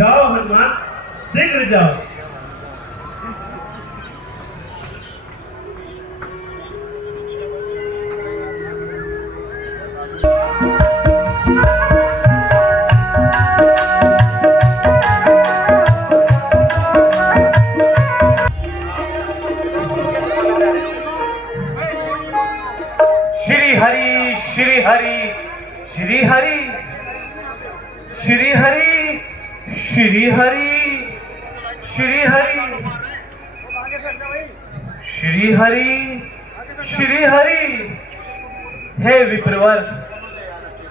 जाओ हनुमान, शीघ्र जाओ। श्री हरि श्री हरि श्री हरि श्री हरि श्री हरि श्री हरि श्री हरि श्री हरि। हे विप्रवर,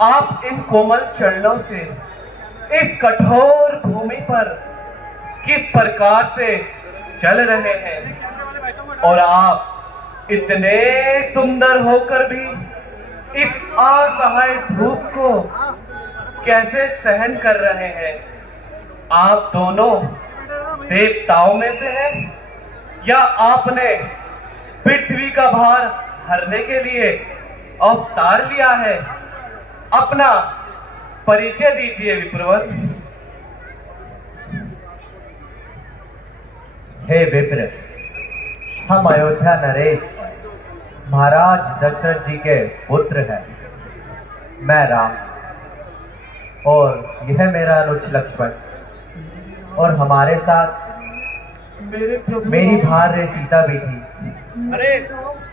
आप इन कोमल चरणों से इस कठोर भूमि पर किस प्रकार से चल रहे हैं, और आप इतने सुंदर होकर भी इस असहाय धूप को कैसे सहन कर रहे हैं? आप दोनों देवताओं में से हैं, या आपने पृथ्वी का भार हरने के लिए अवतार लिया है? अपना परिचय दीजिए विप्रवर। हे विप्र, हम अयोध्या नरेश महाराज दशरथ जी के पुत्र हैं। मैं राम और यह मेरा अनुज लक्ष्मण, और हमारे साथ मेरी भार्य सीता भी थी,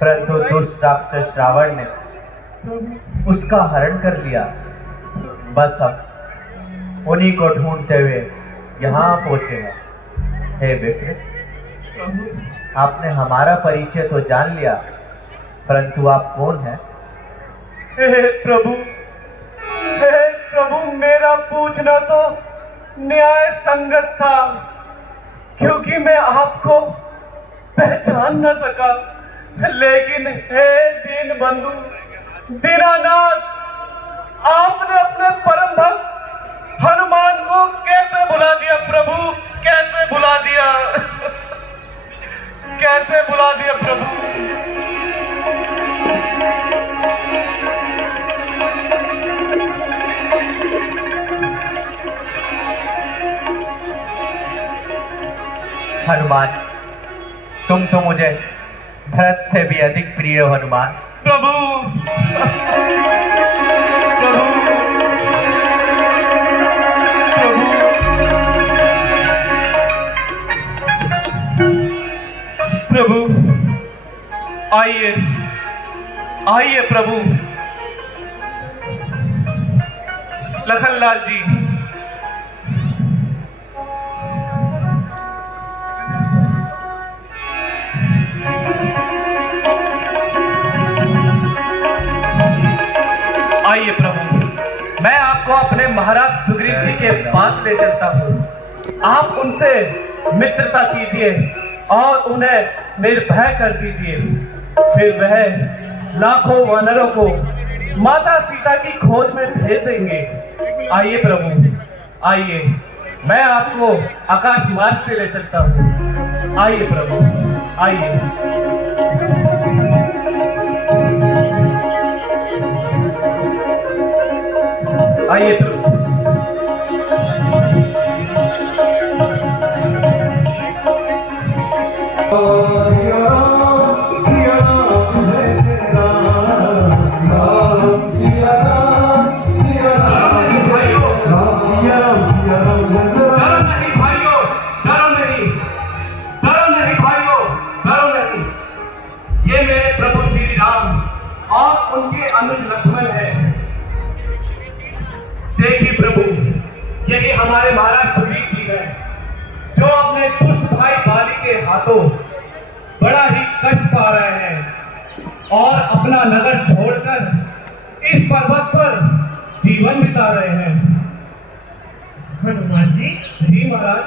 परंतु दुष्ट राक्षस रावण ने उसका हरण कर लिया। बस हम उन्हीं को ढूंढते हुए यहाँ पहुंचे हैं। हे विप्र, आपने हमारा परिचय तो जान लिया, परंतु आप कौन हैं? हे प्रभु, मेरा पूछना तो न्याय संगत था, क्योंकि मैं आपको पहचान न सका। लेकिन हे दीन बंधु दीनानाथ, आपने अपने परम भक्त हनुमान को कैसे भुला दिया प्रभु? कैसे भुला दिया? कैसे भुला दिया प्रभु? हनुमान, तुम तो मुझे भरत से भी अधिक प्रिय हो हनुमान। प्रभु, प्रभु, आइए आइए प्रभु। लखनलाल जी, आइए प्रभु, मैं आपको अपने महाराज सुग्रीव जी के पास ले चलता हूँ। आप उनसे मित्रता कीजिए और उन्हें निर्भय कर दीजिए, फिर वह लाखों वानरों को माता सीता की खोज में भेज देंगे। आइए प्रभु, आइए, मैं आपको आकाश मार्ग से ले चलता हूँ। आइए प्रभु, आइए। आइए प्रभु। उनके अनुज लक्ष्मण है। देखिए प्रभु, यही हमारे महाराज सुग्रीव जी हैं, जो अपने दुष्ट भाई बाली के हाथों बड़ा ही कष्ट पा रहे हैं और अपना नगर छोड़कर इस पर्वत पर जीवन बिता रहे हैं। हनुमान जी। जी महाराज।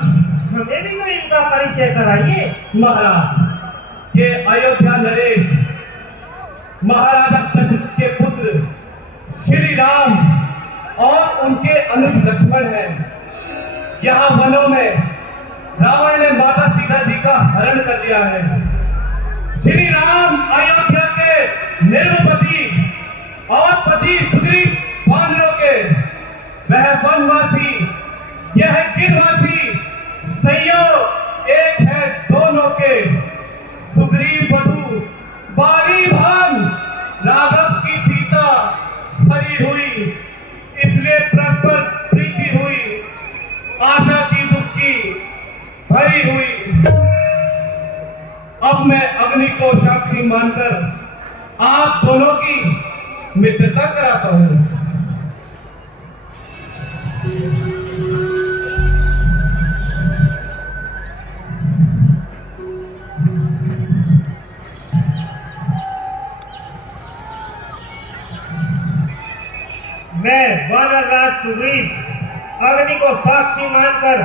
हमें भी कोई इनका परिचय कराइए। महाराज, ये अयोध्या नरेश महाराजा दशरथ के पुत्र श्री राम और उनके अनुज लक्ष्मण हैं। यहाँ वनों में रावण ने माता सीता जी का हरण कर लिया है। श्री राम अयोध्या के निर्मपति और पति सुग्रीव वानरों के वह वनवासी यह गिरवासी संयोग एक है दोनों के। सुग्रीव वधु बारी भान राघव की सीता हरी हुई, इसलिए परस्पर प्रीति हुई, आशा की दुख की भरी हुई। अब मैं अग्नि को साक्षी मानकर आप दोनों की मित्रता कराता हूं। मैं वानरराज सुग्रीव अग्नि को साक्षी मानकर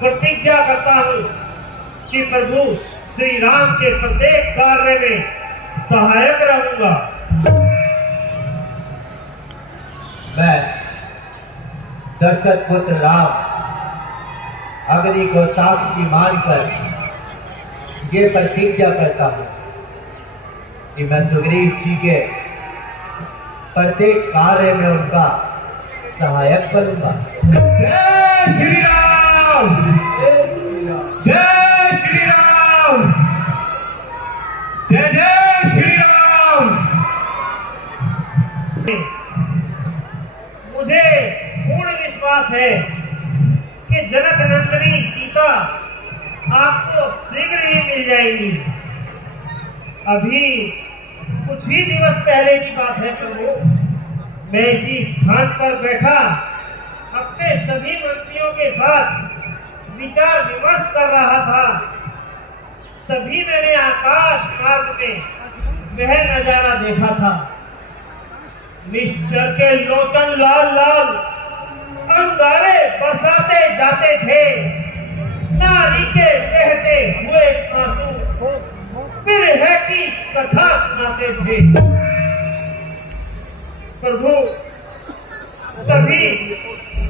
प्रतिज्ञा करता हूँ कि प्रभु श्री राम के प्रत्येक कार्य में सहायक रहूंगा। मैं दशरथ पुत्र राम अग्नि को साक्षी मानकर ये प्रतिज्ञा करता हूँ कि मैं सुग्रीव जी के प्रत्येक कार्य में उनका सहायक बनूंगा। जय श्री राम, जय श्री राम, जय जय श्री राम। मुझे पूर्ण विश्वास है कि जनक नंदिनी सीता आपको शीघ्र ही मिल जाएगी। अभी कुछ ही दिवस पहले की बात है प्रभु, मैं इसी स्थान पर बैठा अपने सभी मंत्रियों के साथ विचार विमर्श कर रहा था। तभी मैंने आकाश मार्ग में वह नजारा देखा था। निश्चर के लोचन लाल लाल अंगारे बरसाते जाते थे, नारी के बहते हुए आंसू विरह की कथा सुनाते थे। प्रभु तभी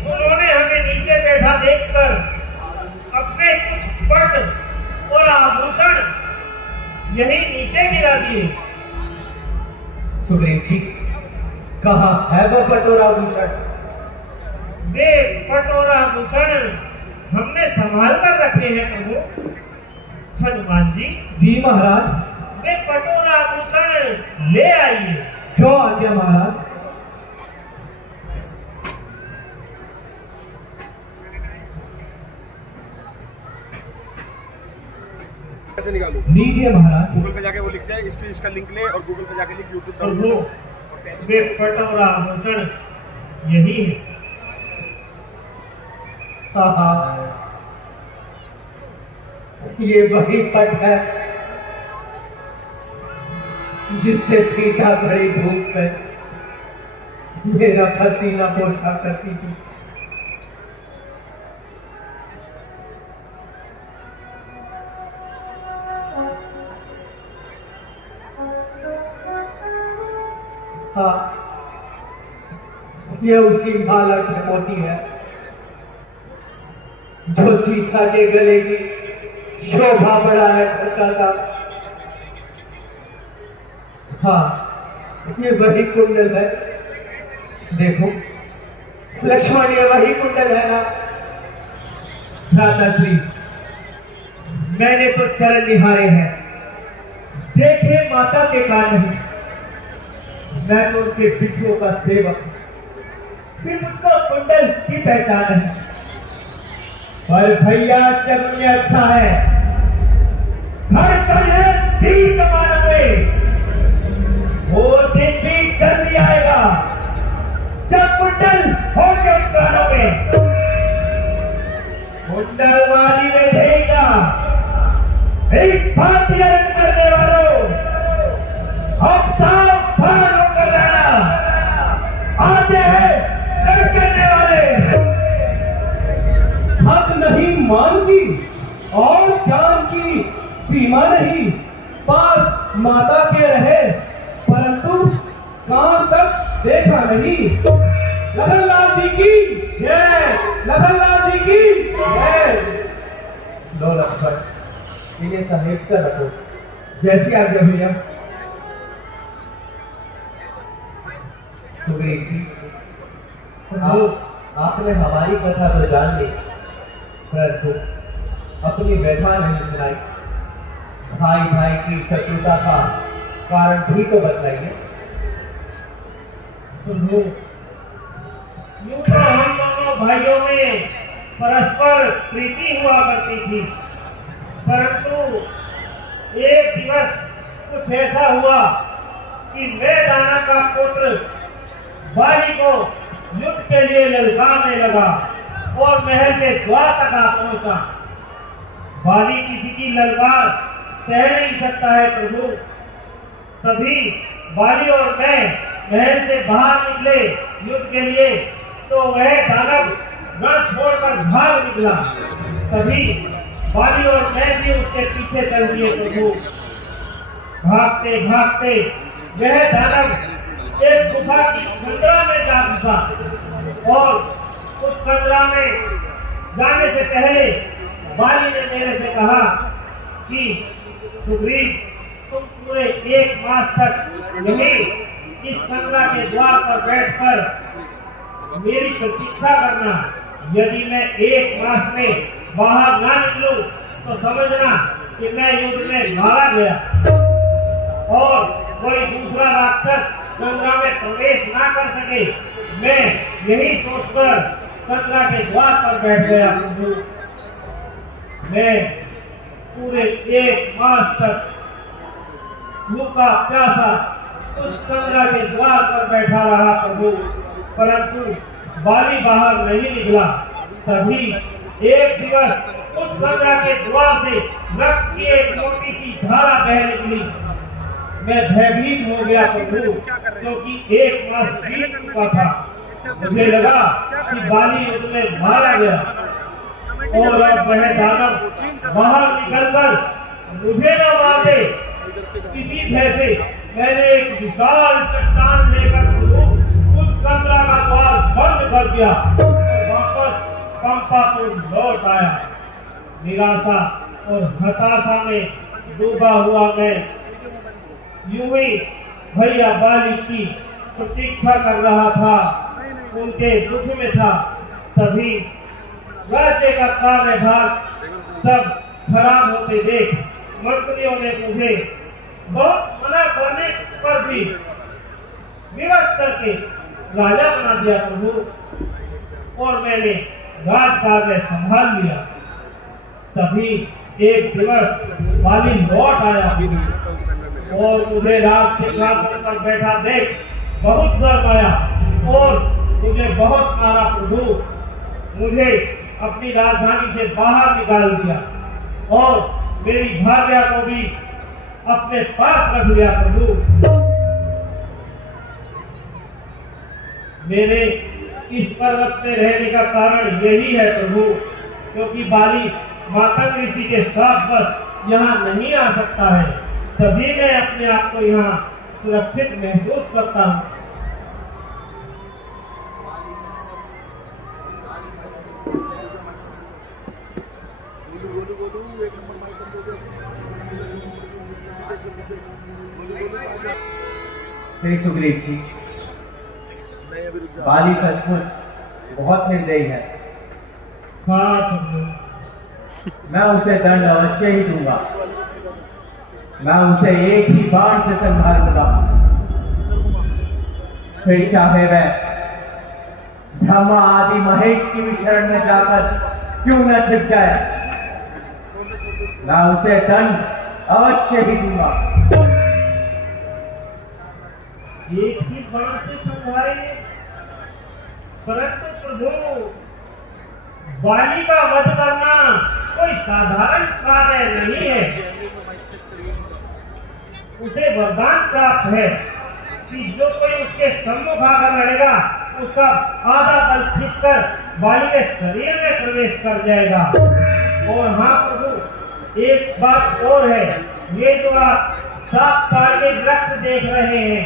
उन्होंने हमें नीचे बैठा देखकर अपने कुछ पट और आभूषण यही नीचे गिरा दिए। सुग्रीव जी, कहाँ है वो कटोरा भूषण? वे पट और आभूषण हमने संभाल कर रखे हैं प्रभु। हनुमान जी। जी महाराज। वे पट और आभूषण ले आइए। जो आज्ञा महाराज। कैसे निकालूं? लीजिए महाराज। गूगल पे जाके वो लिख जाए, इसका लिंक ले और गूगल पे जाके लिख यूट्यूब प्रभु वे पट और आभूषण यही है। हाँ, ये वही पट है जिससे सीता खड़ी धूप में मेरा पसीना पोंछा करती थी। हाँ, ये उसी माला की मोती है जो सीता के गले की शोभा बढ़ाया करता था। हाँ, ये वही कुंडल है। देखो लक्ष्मण, ये वही कुंडल है ना? भ्राताश्री, मैंने तो चरण निहारे हैं, देखे माता के कान नहीं। मैं तो उनके बिछुओं का सेवक, फिर मुझको कुंडल की पहचान है। पर भैया जब ये अच्छा है, धड़कन है दिल कमाने में, वो दिन भी जल्दी आएगा जब कुंडल होंगे उन कानों में। कुंडल वाली में देगा इस भांति करने वालों, अब सावधान होकर रहना, आते हैं डर करने वाले। हद नहीं मान की और जान की सीमा नहीं, पास माता के रहे परंतु कान तक देखा नहीं। लखनलाल जी की जय, लखनलाल जी की जय। लो लक्ष्मण, इन्हें समेट कर रखो। जैसी आज्ञा भैया। सुग्रीव जी, आपने हमारी कथा तो जान ली, परंतु अपनी व्यथा नहीं सुनाई। भाई भाई की शत्रुता का कारण भी तो बतलाइए। प्रभु, यूं तो हम दोनों भाइयों में परस्पर प्रीति हुआ करती थी, परंतु एक दिवस कुछ ऐसा हुआ कि मैं दाना का पुत्र बाली को युद्ध के लिए ललकारने लगा और महल के द्वार तक आ पहुंचा। बाली किसी की ललकार सह नहीं सकता है प्रभु। तभी बाली और मैं महल से बाहर निकले युद्ध के लिए, तो वह दानव रण छोड़कर भाग निकला। तभी बाली और मैं भी उसके पीछे चल दिए प्रभु। भागते भागते वह दानव एक गुफा की कंदरा में जा घुसा और उस कंदरा में जाने से पहले बाली ने मेरे से कहा कि सुग्रीव, तुम पूरे 1 मास तक यही इस कंदरा के द्वार पर बैठकर मेरी प्रतीक्षा करना। यदि मैं 1 मास में बाहर ना निकलूं तो समझना कि मैं युद्ध में मारा गया और कोई दूसरा राक्षस कंदरा में प्रवेश ना कर सके। मैं यही सोचकर कंदरा के द्वार पर बैठ गया प्रभु। मैं पूरे 1 मास तक भूखा प्यासा उस कंदरा के द्वार पर बैठा रहा प्रभु, परंतु बाली बाहर नहीं निकला। तभी एक दिवस उस कंदरा के द्वार से रक्त की एक मोटी सी धारा बह निकली। मैं भयभीत हो गया प्रभु, क्योंकि 1 मास बीत चुका था। मुझे लगा कि बाली युद्ध में मारा गया और अब वह दानव बाहर निकलकर मुझे न मार दे। इसी भय से मैंने एक विशाल चट्टान लेकर प्रभु उस कंदरा का द्वार बंद कर दिया और वापस पंपापुर लौट आया। निराशा और हताशा में डूबा हुआ मैं यूं ही भैया बाली की प्रतीक्षा कर रहा था, उनके दुख में था। तभी राज्य का कार्यभार सब खराब होते देख मंत्रियों ने मुझे बहुत मना करने पर भी विवश करके राजा बना दिया प्रभु, और मैंने राज कार्य संभाल लिया। तभी एक दिवस बाली लौट आया और मुझे राज सिंहासन पर बैठा देख बहुत गर्व आया और मुझे बहुत मारा प्रभु। मुझे अपनी राजधानी से बाहर निकाल दिया और मेरी भार्या को भी अपने पास रख लिया प्रभु। मेरे इस पर्वत में रहने का कारण यही है प्रभु, क्योंकि बाली मातंग ऋषि के साथ बस यहाँ नहीं आ सकता है। तभी मैं अपने आप को यहाँ सुरक्षित महसूस करता हूँ। श्री सुग्रीव जी, बाली सचमुच बहुत निर्दयी है। हाँ प्रभु, मैं उसे दंड अवश्य ही दूंगा। मैं उसे एक ही बाण से संभालूंगा, फिर चाहे वह ब्रह्मा आदि महेश की भी शरण में जाकर क्यों न छिप जाए, मैं उसे दंड अवश्य ही दूंगा। एक ही बाण से संभालेंगे, परंतु प्रभु बाली का वध करना कोई साधारण कार्य नहीं है। उसे वरदान प्राप्त है कि जो कोई उसके सम्मुख आकर लड़ेगा उसका आधा बल खींचकर बाली के शरीर में प्रवेश कर जाएगा। और हाँ प्रभु, एक बात और है, ये जो आप 7 ताड़के वृक्ष देख रहे हैं,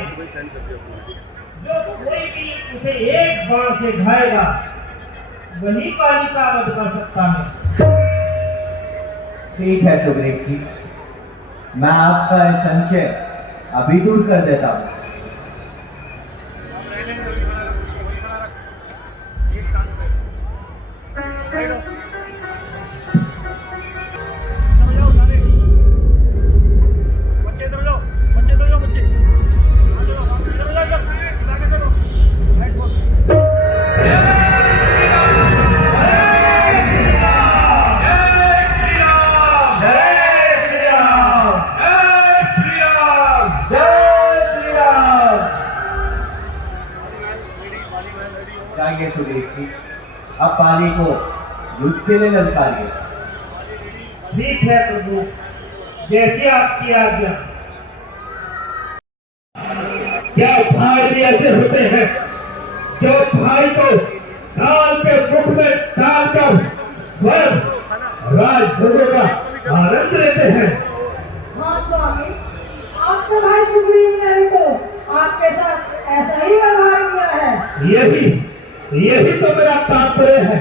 जो कोई भी उसे एक बाण से खाएगा वही बाली का वध कर सकता है। ठीक है सुग्रीव जी, मैं आपका यह संशय अभी दूर कर देता हूं। पाली को युद्ध के लिए ललकारिए। ठीक है प्रभु, जैसी आपकी आज्ञा। क्या भाई भी ऐसे होते हैं जो भाई को दाल के मुख में डालकर स्वयं राजभोगों का आनंद लेते हैं? हाँ स्वामी, आपका भाई सुग्रीव ने भी तो आपके साथ ऐसा ही व्यवहार किया है। यही तो मेरा तात्पर्य है।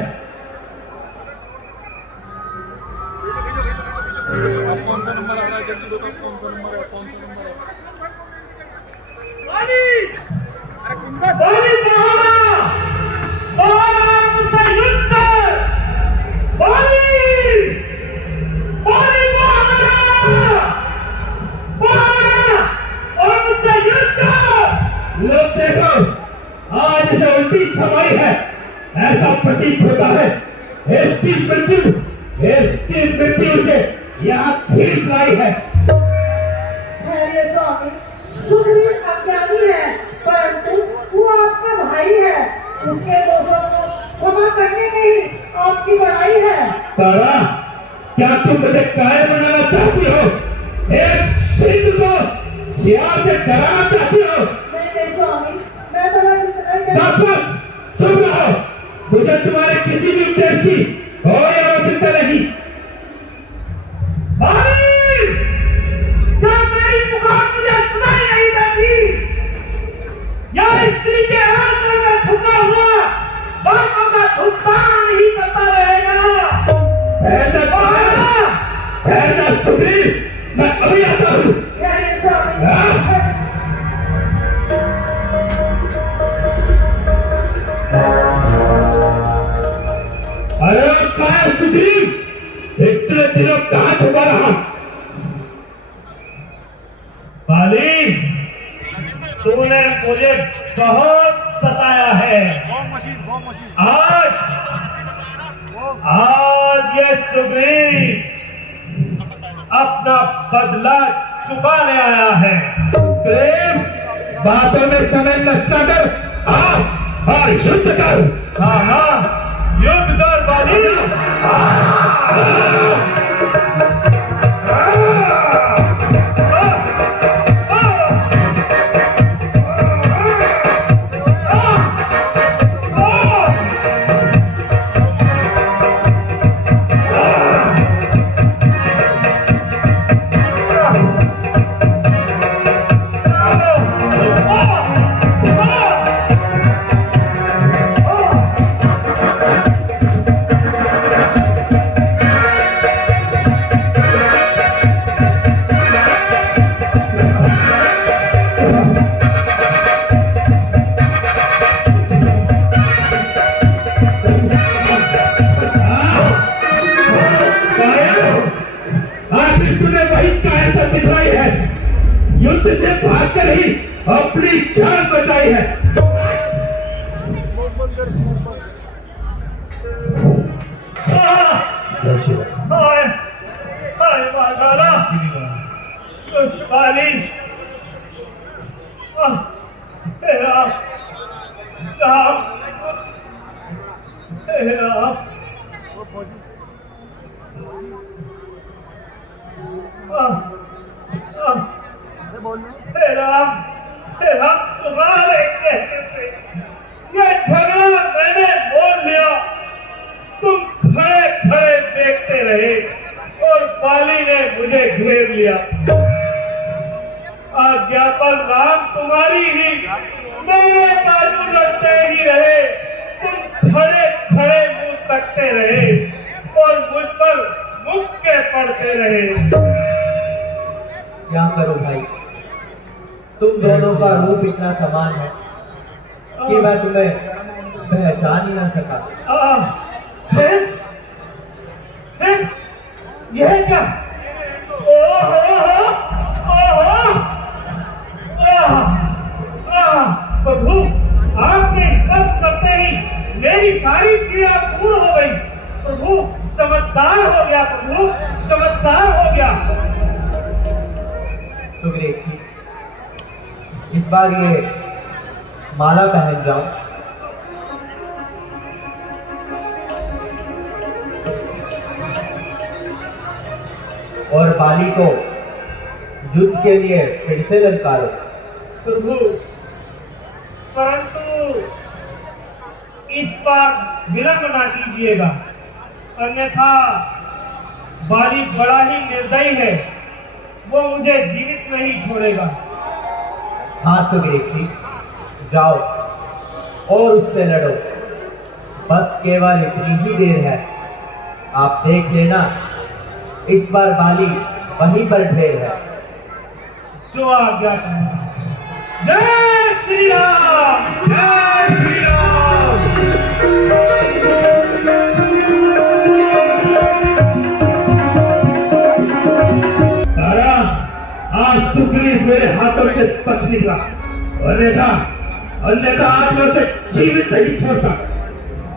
अब कौन सा नंबर आ रहा है? जल्दी बताओ कौन सा नंबर है? कौन सा नंबर है? बाली महाराणा, महाराणा मुझसे युद्ध कर! बाली! बाली महाराणा! महाराणा! और मुझसे युद्ध कर! लोग देखो, आज से उल्टी समय है, ऐसा प्रतीत होता है। इसकी मृत्यु से यहाँ खींच लाई है। धैर्य स्वामी, सुग्रीव अज्ञानी है, परंतु वो आपका भाई है। उसके दोषों को क्षमा करने में ही आपकी बड़ाई है। तारा, क्या तुम मुझे कायर बनाना चाहती हो? एक सिद्ध को सियार से डराना चाहती हो? नहीं स्वामी, मैं तो बस इतना ही बस चुप रहो। मुझे तुम्हारे किसी भी उद्देश्य की कोई आवश्यकता नहीं। बाली! क्या मेरी पुकार मुझे सुनाई नहीं देती? या स्त्री के आंचल में छुपा हुआ बापों का भुगतान ही करता रहेगा? ऐसा सुग्रीव, मैं अभी आता हूँ। धैर्य स्वामी। अरे काय सुग्रीव, इतने दिनों कहाँ छुपा रहा? बाली, तूने मुझे बहुत सताया है। फॉर्म मशीन आज ये सुग्रीव अपना बदला चुकाने आया है। प्रेम, बातों में समय नष्ट न कर, और युद्ध कर। हाँ, युद्ध कर बाली। युद्ध से भागकर ही अपनी जान बचाई है। स्मोक बंद कर, स्मोक बंद। हाय महाराणा, दुष्ट बाली! हे राम, राम, हे राम! हे राम, तुम्हारे कहने से ये झगड़ा मैंने बोल लिया। तुम खड़े खड़े देखते रहे और बाली ने मुझे घेर लिया। आज्ञा पर राम तुम्हारी ही, मेरे बाजू लड़ते ही रहे। तुम खड़े खड़े मुंह तकते रहे और मुझ पर मुक्के पड़ते रहे। क्या करो भाई, तुम दोनों का रूप इतना समान है कि मैं तुम्हें पहचान ही ना सका। यह क्या? प्रभु, आपने स्पर्श करते ही मेरी सारी पीड़ा दूर हो गई। प्रभु, चमत्कार हो गया। प्रभु, चमत्कार हो गया। सुग्रीव जी, इस बार ये माला पहन जाओ। और बाली को युद्ध के लिए फिर से ललकारो। प्रभु, परंतु इस बार विलंब ना कीजिएगा, अन्यथा बाली बड़ा ही निर्दयी है, वो मुझे जीवित नहीं छोड़ेगा। हाँ सुग्रीव जी, जाओ और उससे लड़ो। बस केवल इतनी ही देर है, आप देख लेना, इस बार बाली वहीं पर ढेर है। जो आज्ञा करें। जय श्री राम, जय श्री राम। तारा, आज सुग्रीव मेरे हाथों से बच निकला, अन्यथा आज मैं उसे जीवित नहीं छोड़ता।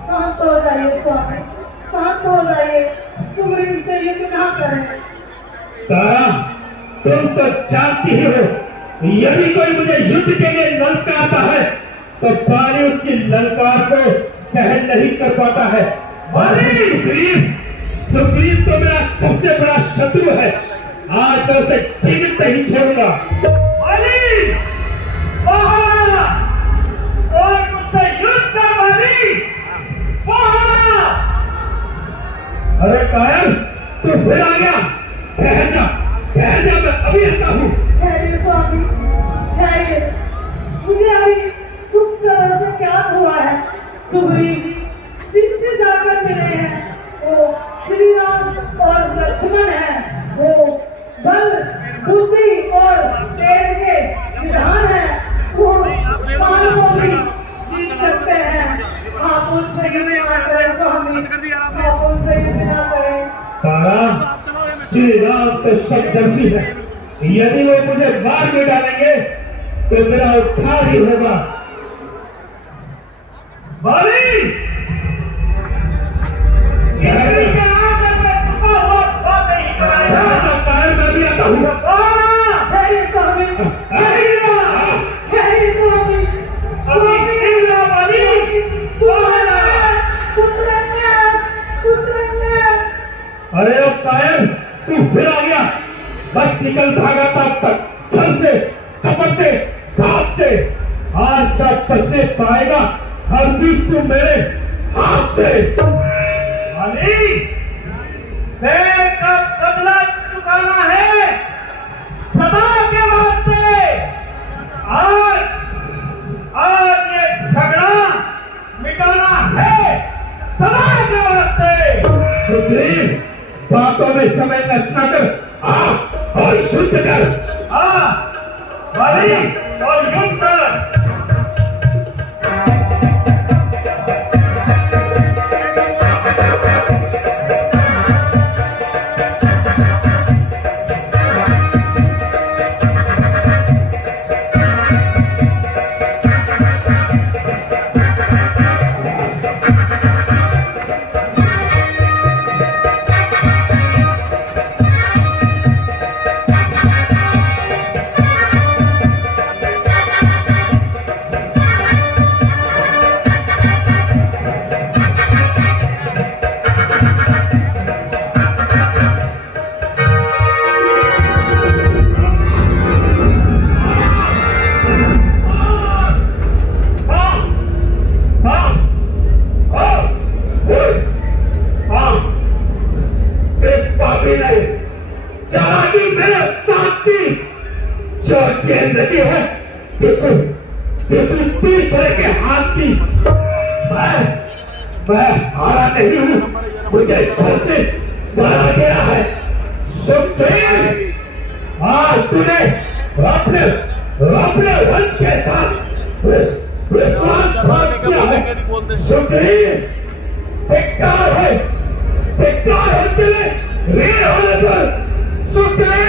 शांत हो जाइए स्वामी, शांत हो जाइए, सुग्रीव से युद्ध ना करें। तारा, तुम तो जानती ही हो, यदि कोई मुझे युद्ध के लिए ललकारता है तो बाली उसकी ललकार को सहन नहीं कर पाता है। सुग्रीव तो मेरा सबसे बड़ा शत्रु है, आज मैं उसे जीवित नहीं छोड़ूंगा। बाली, और मुझसे युद्ध कर बाली, अरे कायर, तू फिर आ गया? ठहर जा, मैं अभी आता हूँ। ठहरिए स्वामी, ठहरिए, मुझे अभी गुप्त चरण से क्या हुआ है। सुग्रीव जी जिनसे जाकर मिले हैं वो श्री राम और लक्ष्मण हैं, वो बल, बुद्धि और तेज के विधान हैं, वो काल को भी जीत सकते हैं। आप उनसे युद्ध ना करें स्वामी, आप उनसे युद्ध ना करें। तारा, श्री राम तो शब्दर्शी है, यदि वो मुझे मार में डालेंगे तो मेरा उद्धार ही होगा। बाली, छुपा हुआ बात नहीं कराया। मैं भी आता हूँ। ठहरिए स्वामी, ठहरिए स्वामी, अरे ओ कायर, तू फिर आ गया? बस निकल भागा तक छल से, कपट से, घात से। आज तक बचने पाएगा हर दुष्ट मेरे हाथ से। बाली, देर का बदला चुकाना है सदा के वास्ते। आज ये झगड़ा मिटाना है सदा के वास्ते। सुग्रीव, बातों में समय नष्ट न कर, आ और शुद्ध कर। बाली, और युद्ध कर। मैं हारा नहीं हूँ, मुझे छल से मारा गया है। सुग्रीव, आज तूने अपने वंश के साथ विश्वासघात किया है। सुग्रीव, धिक्कार है तेरे वीर होने पर। सुग्रीव,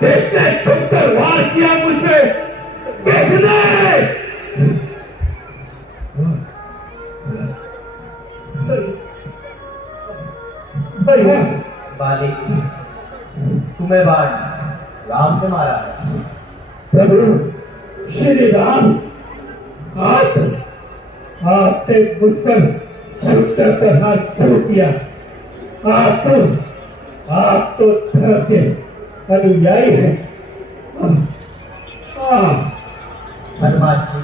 किसने छुपकर वार किया मुझ पे? किसने? बाली, तुम्हें बाण राम ने मारा है। प्रभु श्री राम, आपने मुझ पर छूकर पर हाथ धो किया। आप तो धर्म के अनुयायी हैं। हनुमान जी,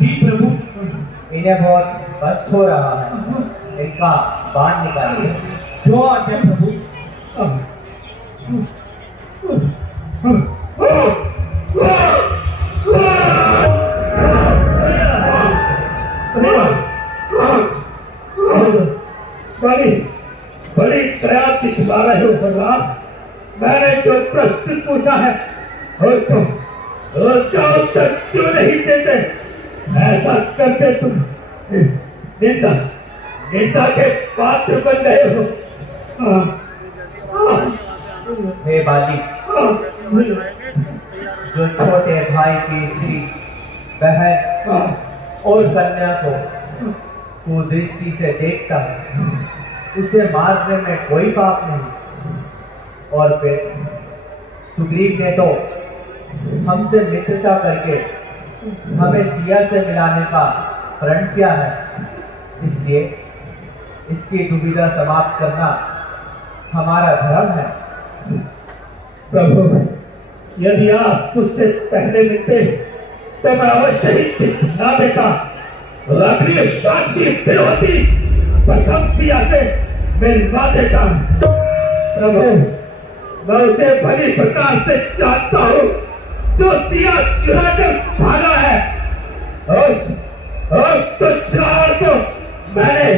जी प्रभु। इन्हें बहुत कष्ट हो रहा है, इनका बाण निकालिए। जो आज्ञा प्रभु। बड़ी बड़ी दया की तुम्हारा हो भगवान। मैंने जो प्रश्न पूछा है उसका उत्तर क्यों नहीं देते? ऐसा करके तुम निंदा के पात्र बन गए हो। हे बाली, जो छोटे भाई की स्त्री, बहन और कन्या को कुदृष्टि से देखता है, उसे मारने में कोई पाप नहीं। और फिर सुग्रीव ने तो हमसे मित्रता करके हमें सिया से मिलाने का प्रण किया है, इसलिए इसकी दुविधा समाप्त करना हमारा धर्म है। प्रभु, यदि आप मुझसे पहले मिलते तो मैं अवश्य ही दिखला देता। अग्नि साक्षी विरोधी प्रथम सिया से मिलवा देता। प्रभु, मैं उसे भली प्रकार से जानता हूँ जो सिया चुरा कर भागा है। उस तो चार को मैंने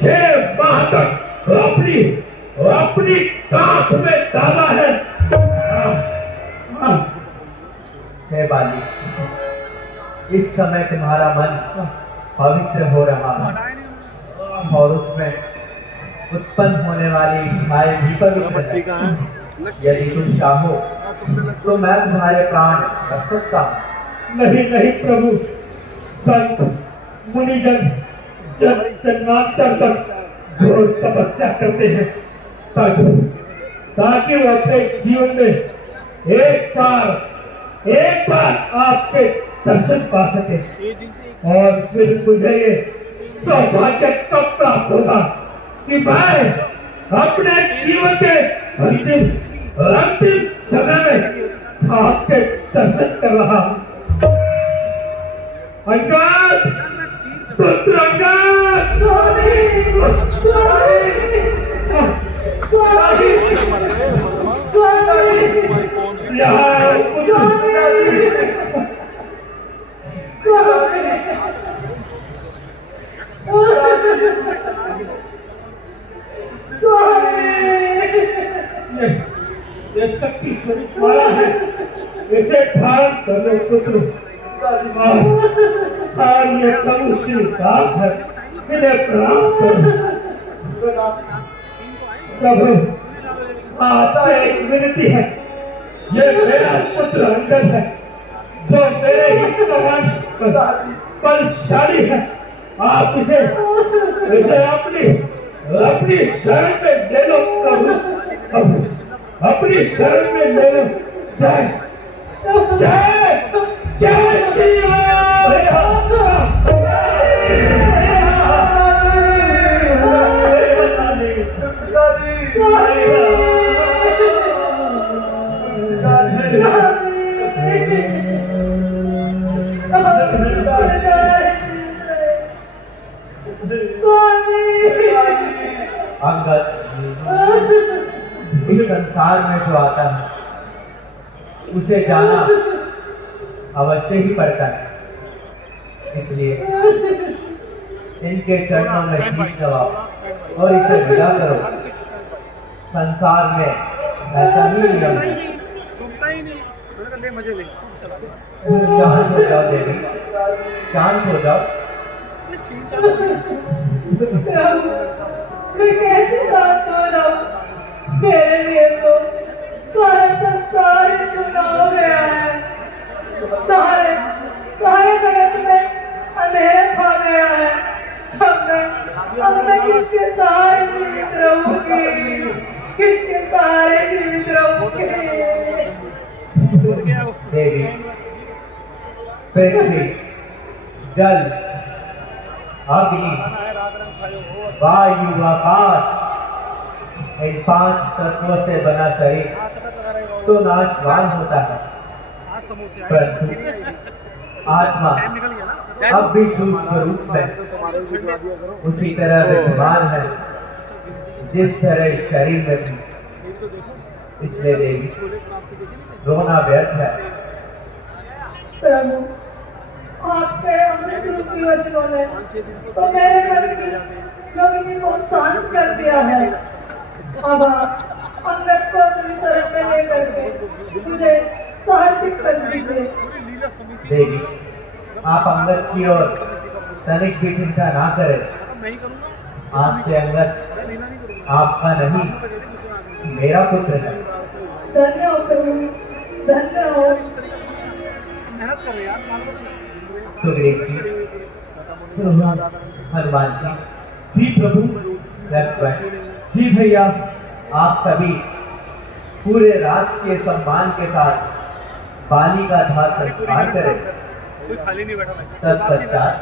6 माह तक अपनी कांख में डाला है। हे बाली, इस समय तुम्हारा मन पवित्र हो रहा है और उसमें उत्पन्न होने वाली इच्छाएं भी पवित्र है। यदि तुम चाहो तो मैं तुम्हारे प्राण रख सकता हूँ। नहीं प्रभु, संत मुनिजन जन्मांतर तक घोर तपस्या करते हैं ताकि वो अपने जीवन में एक बार आपके दर्शन पा सके। और फिर मुझे ये सौभाग्य तब प्राप्त होगा कि मैं अपने जीवन के अंतिम समय में आपके दर्शन कर रहा हूँ। अंगद, पुत्र अंगद, ये शक्ति स्वरूप वाला है, इसे धारण कर लो पुत्र। ये प्रभु श्री राम है, इन्हें प्रणाम करो। प्रभु, आपसे एक विनती है। ये मेरा पुत्र अंगद है जो मेरे ही समान बलशाली है। आप इसे अपनी शरण में ले लो प्रभु, अपनी शरण में ले लो। जय श्री राम। अंगद, इस संसार में जो आता है उसे जाना अवश्य ही पड़ता है, इसलिए इनके चरणों में शीश नवाओ और इसे विदा करो। संसार में ऐसा ही नियम है। शांत हो जाओ देवी, शांत हो जाओ। मैं कैसे शांत हो जाऊं? मेरे लिए तो सारा संसार ही सुना हो गया है। सारे जगत में अंधेरा छा गया है। अब मैं किसके सहारे जीवित रहूंगी? किसके सहारे जीवित रहूंगी? देवी, पृथ्वी, जल, अग्नि, वायु, आकाश, इन 5 तत्वों से बना शरीर तो नाशवान होता है, परंतु आत्मा अब भी सूक्ष्म रूप में उसी तरह विद्यमान है जिस तरह इस शरीर में थी। इसलिए देवी, रोना व्यर्थ है। प्रभु, आपके अमृत रूपी वचनों ने तो मेरे मन की योगिनी को शांत कर दिया है। अब आप अंगद को अपनी शरण में लेकर के मुझे साहसिक कर दीजिए। देवी, आप अंगद की ओर तनिक भी चिंता ना करें। आज से अंगद आपका नहीं, मेरा पुत्र है। धन्य हो प्रभु, धन्य हो। सुग्रीव जी, हनुमान जी, जी प्रभु। लक्ष्मण जी भैया। आप सभी पूरे राज के सम्मान के साथ बाली का दाह संस्कार करें। तत्पश्चात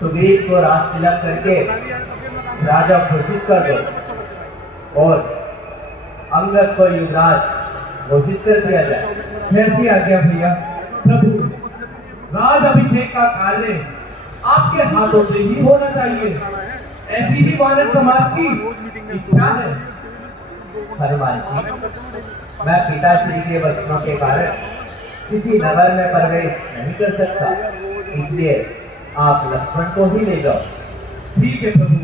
सुग्रीव को राज तिलक करके राजा घोषित कर दो और अंगद को युवराज घोषित कर दिया जाए। कैसी आज्ञा भैया। प्रभु, राज अभिषेक का कार्य आपके हाथों से ही होना चाहिए, ऐसी ही वानर समाज की इच्छा है। हनुमान जी, मैं पिताश्री के वचनों के कारण किसी नगर में प्रवेश नहीं कर सकता, इसलिए आप लक्ष्मण को ही ले जाओ। ठीक है प्रभु।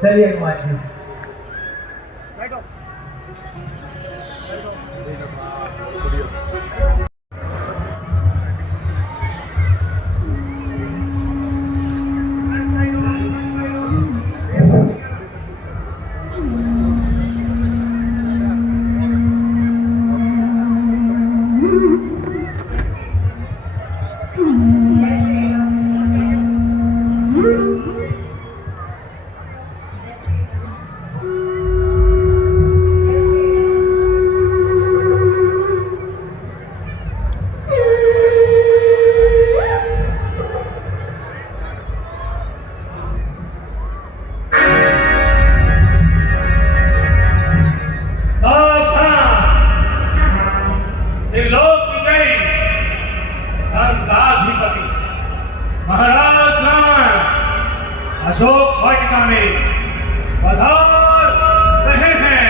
चलिए हनुमान जी। महाराज राम अशोक वाटिका में पधार रहे हैं।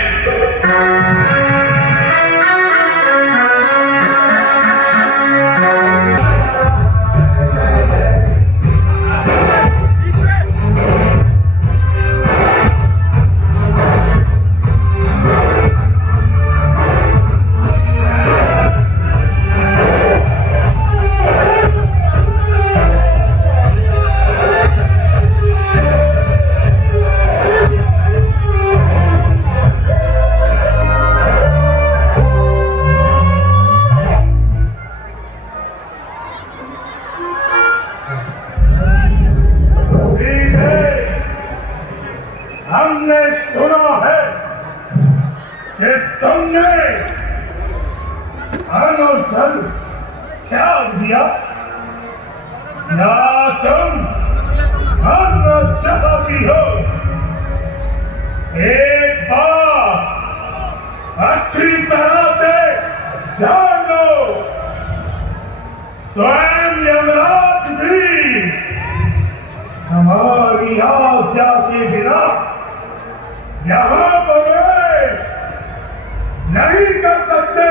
हमने सुना है कि तुमने अनुजल त्याग दिया, या तुम अन्न चाहती हो। एक बार अच्छी तरह से जान लो, स्वयं यमराज भी हमारी आज्ञा के बिना यहाँ प्रवेश नहीं कर सकते।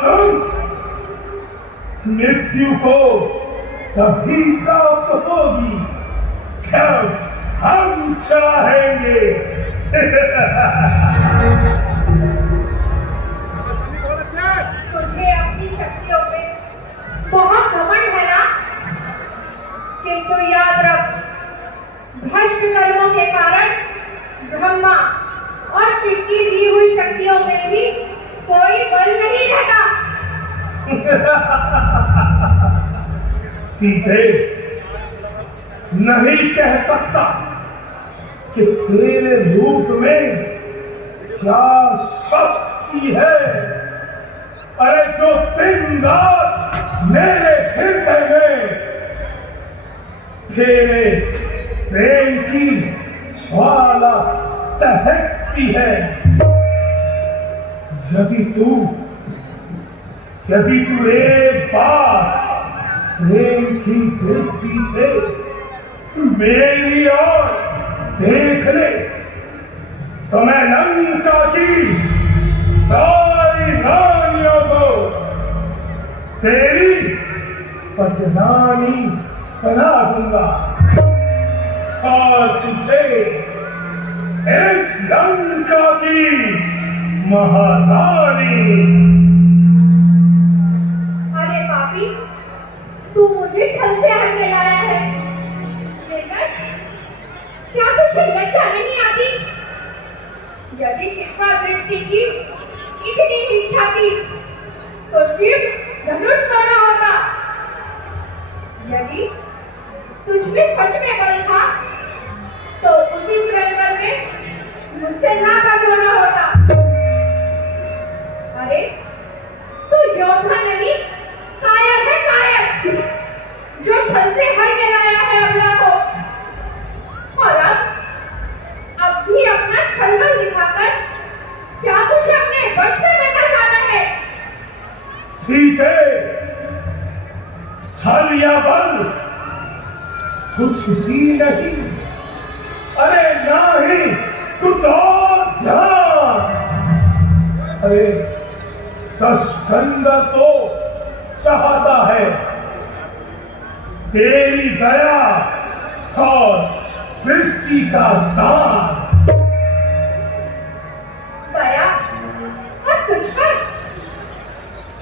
तुम मृत्यु को तभी प्राप्त होगी जब हम चाहेंगे। तुझे अपनी शक्तियों पे बहुत घमंड है ना, किंतु याद रख, भ्रष्ट कर्मों के कारण ब्रह्मा और शिव की दी हुई शक्तियों में भी कोई बल नहीं रहता। सीधे नहीं कह सकता कि तेरे रूप में क्या शक साक्षी है। अरे जो दिन रात मेरे हृदय में तेरे प्रेम की ज्वाला दहकती है। यदि तू एक बार प्रेम की दृष्टि से मेरी ओर देख ले तो मैं लंका की सारी रानियों को तेरी पदरानी बना दूंगा और तुझे इस लंका की महारानी। अरे पापी, तू मुझे छल से हर में लाया है। निर्लज्ज, क्या तुझे लज्जा नहीं आती? यदि कृपा दृष्टि की इतनी इच्छा थी तो शिव धनुष तोड़ा होता। यदि तुझमें सच में बल था तो उसी स्वयंवर में मुझसे नाता जोड़ा होता। अरे तू योद्धा नहीं, कायर है, कायर, जो छल से हर के लाया है अबला को। और अब भी अपना छल बल दिखाकर क्या मुझे अपने वश में करना चाहता है? सीते, छल या बल कुछ भी नहीं। अरे ना ही कुछ और ध्यान। अरे दशकंधा तो चाहता है तेरी दया और दृष्टि का दान। दया और तुझ पर?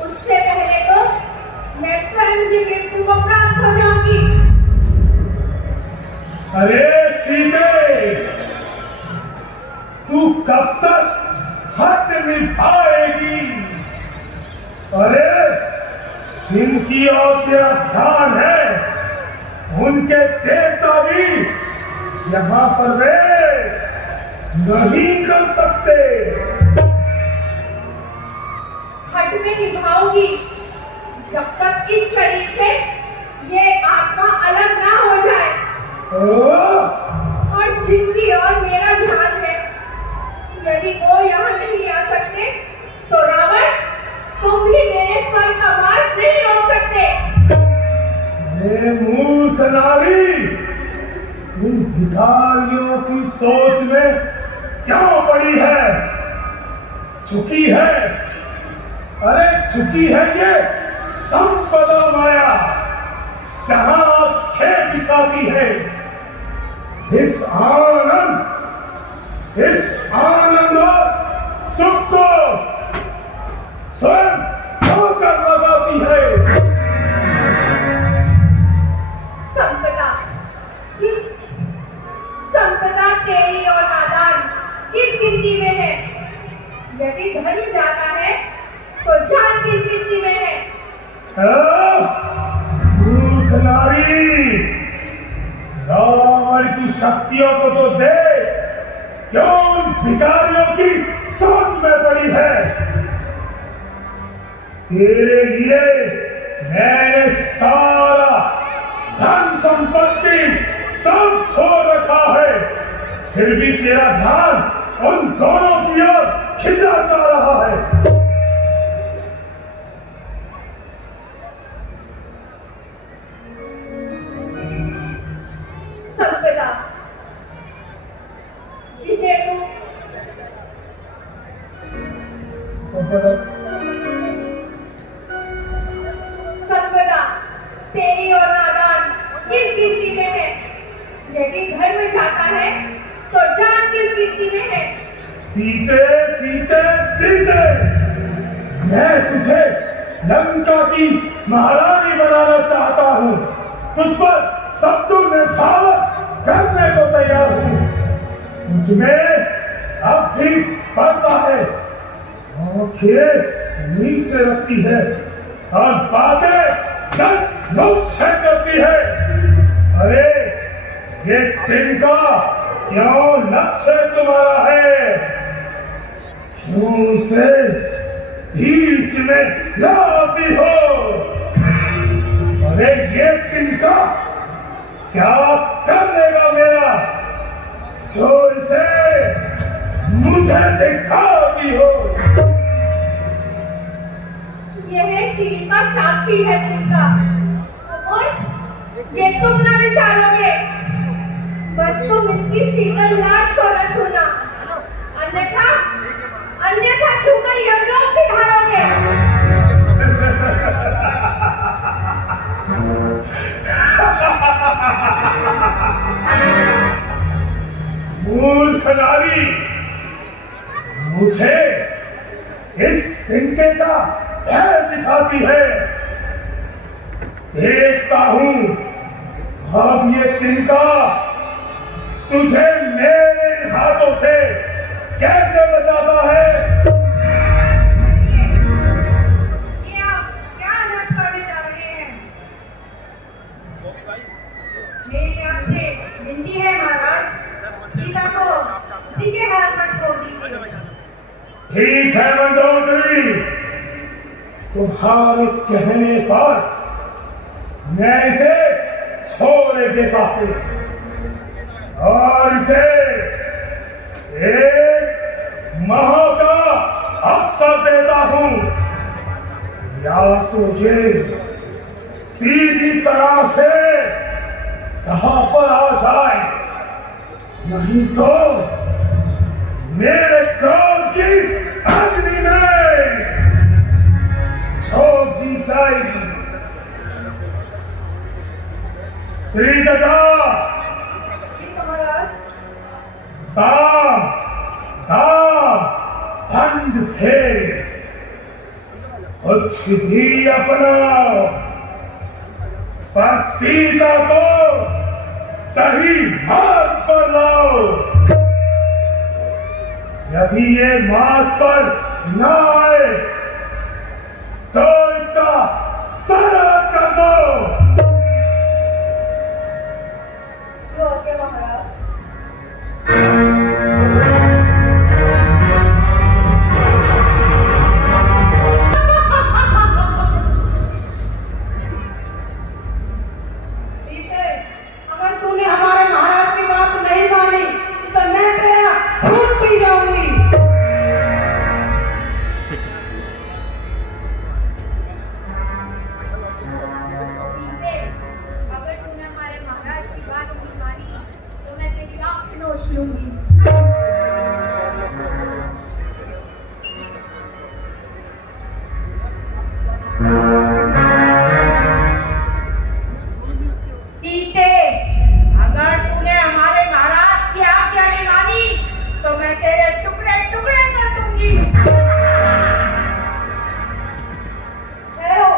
उससे पहले तो मैं स्वयं की मृत्यु को प्राप्त हो जाऊंगी। अरे सीते, तू कब तक हट निभाएगी? अरे जिनकी ओर तेरा ध्यान है उनके देवता भी यहाँ प्रवेश नहीं कर सकते। हट में निभाऊंगी जब तक इस शरीर से ये आत्मा अलग ना हो जाए। और जिनकी ओर मेरा ध्यान है, यदि वो यहाँ नहीं आ सकते तो रावण, तुम भी मेरे स्वर का मार्ग नहीं रोक सकते। अरे मूर्ख नारी, इन भिखारियों की सोच में क्यों पड़ी है? झुकी है, अरे झुकी है ये संपदा माया, जहां खेल बिछाती है। इस आनंद और सुख को स्वयं होकर लगाती है। संपदा तेरी और नादान किस गिनती में है? यदि धर्म जाता है तो जान किस गिनती में है? मूर्ख नारी, रावण की शक्तियों को तो देख, क्यों उन भिखारियों की सोच में पड़ी है। तेरे लिए मैंने सारा धन संपत्ति सब छोड़ रखा है, फिर भी तेरा ध्यान उन दोनों की ओर खिंचा जा रहा है। संपदा, जिसे तू संपदा तेरी और नादान किस गिनती में है? यदि धर्म जाता है तो जान किस गिनती में है? सीते, सीते, सीते, मैं तुझे लंका की महारानी बनाना चाहता हूँ। तुझ पर सब कुछ न्यौछावर करने को तैयार हूँ। तुझमें अब भी पड़ता है, आंखें नीचे रखती है और बातें दस लोग से करती है। अरे ये तिनका क्यों लक्ष्य तुम्हारा है? क्यों से बीच में लाती हो? अरे ये तिनका क्या कर लेगा मेरा, जो इसे मुझे दिखाती हो? यह शील का साक्षी है तिनका, और ये तुम न विचारोगे, बस तुम इसकी शीतल लाश को न छूना, अन्यथा छूकर यमलोक सिधारोगे। मूर्ख नारी, मुझे इस तिनके का भय दिखाती है। देखता हूं अब ये तिनका तुझे मेरे हाथों से कैसे बचाता है। ये आप क्या अनर्थ करने जा रहे हैं? मेरी आपसे विनती है महाराज, सीता को उसी के हाथ में छोड़ दीजिए। ठीक है मंदोदरी, तुम्हारे कहने पर मैं इसे छोड़ देता हूं और इसे एक माह का अवसर देता हूं। या तो ये सीधी तरह से यहाँ पर आ जाए, नहीं तो मेरे क्रोध की अग्नि में झोंक दी जाएगी। त्रिजटा साम दाम दंड फेर, कुछ भी अपनाओ, पर सीता को सही मार्ग पर लाओ। यदि ये मार्ग पर न आए तो इसका सारा कर दो। सीते, अगर तूने हमारे महाराज की बात नहीं मानी तो मैं तेरा खून पी जाऊंगी। सीते, अगर तूने हमारे महाराज की बात नहीं मानी तो मैं तेरी आंख नोच लूंगी। सीते, अगर तूने हमारे महाराज की आज्ञा नहीं मानी तो मैं तेरे टुकड़े टुकड़े कर दूंगी। ठहरो,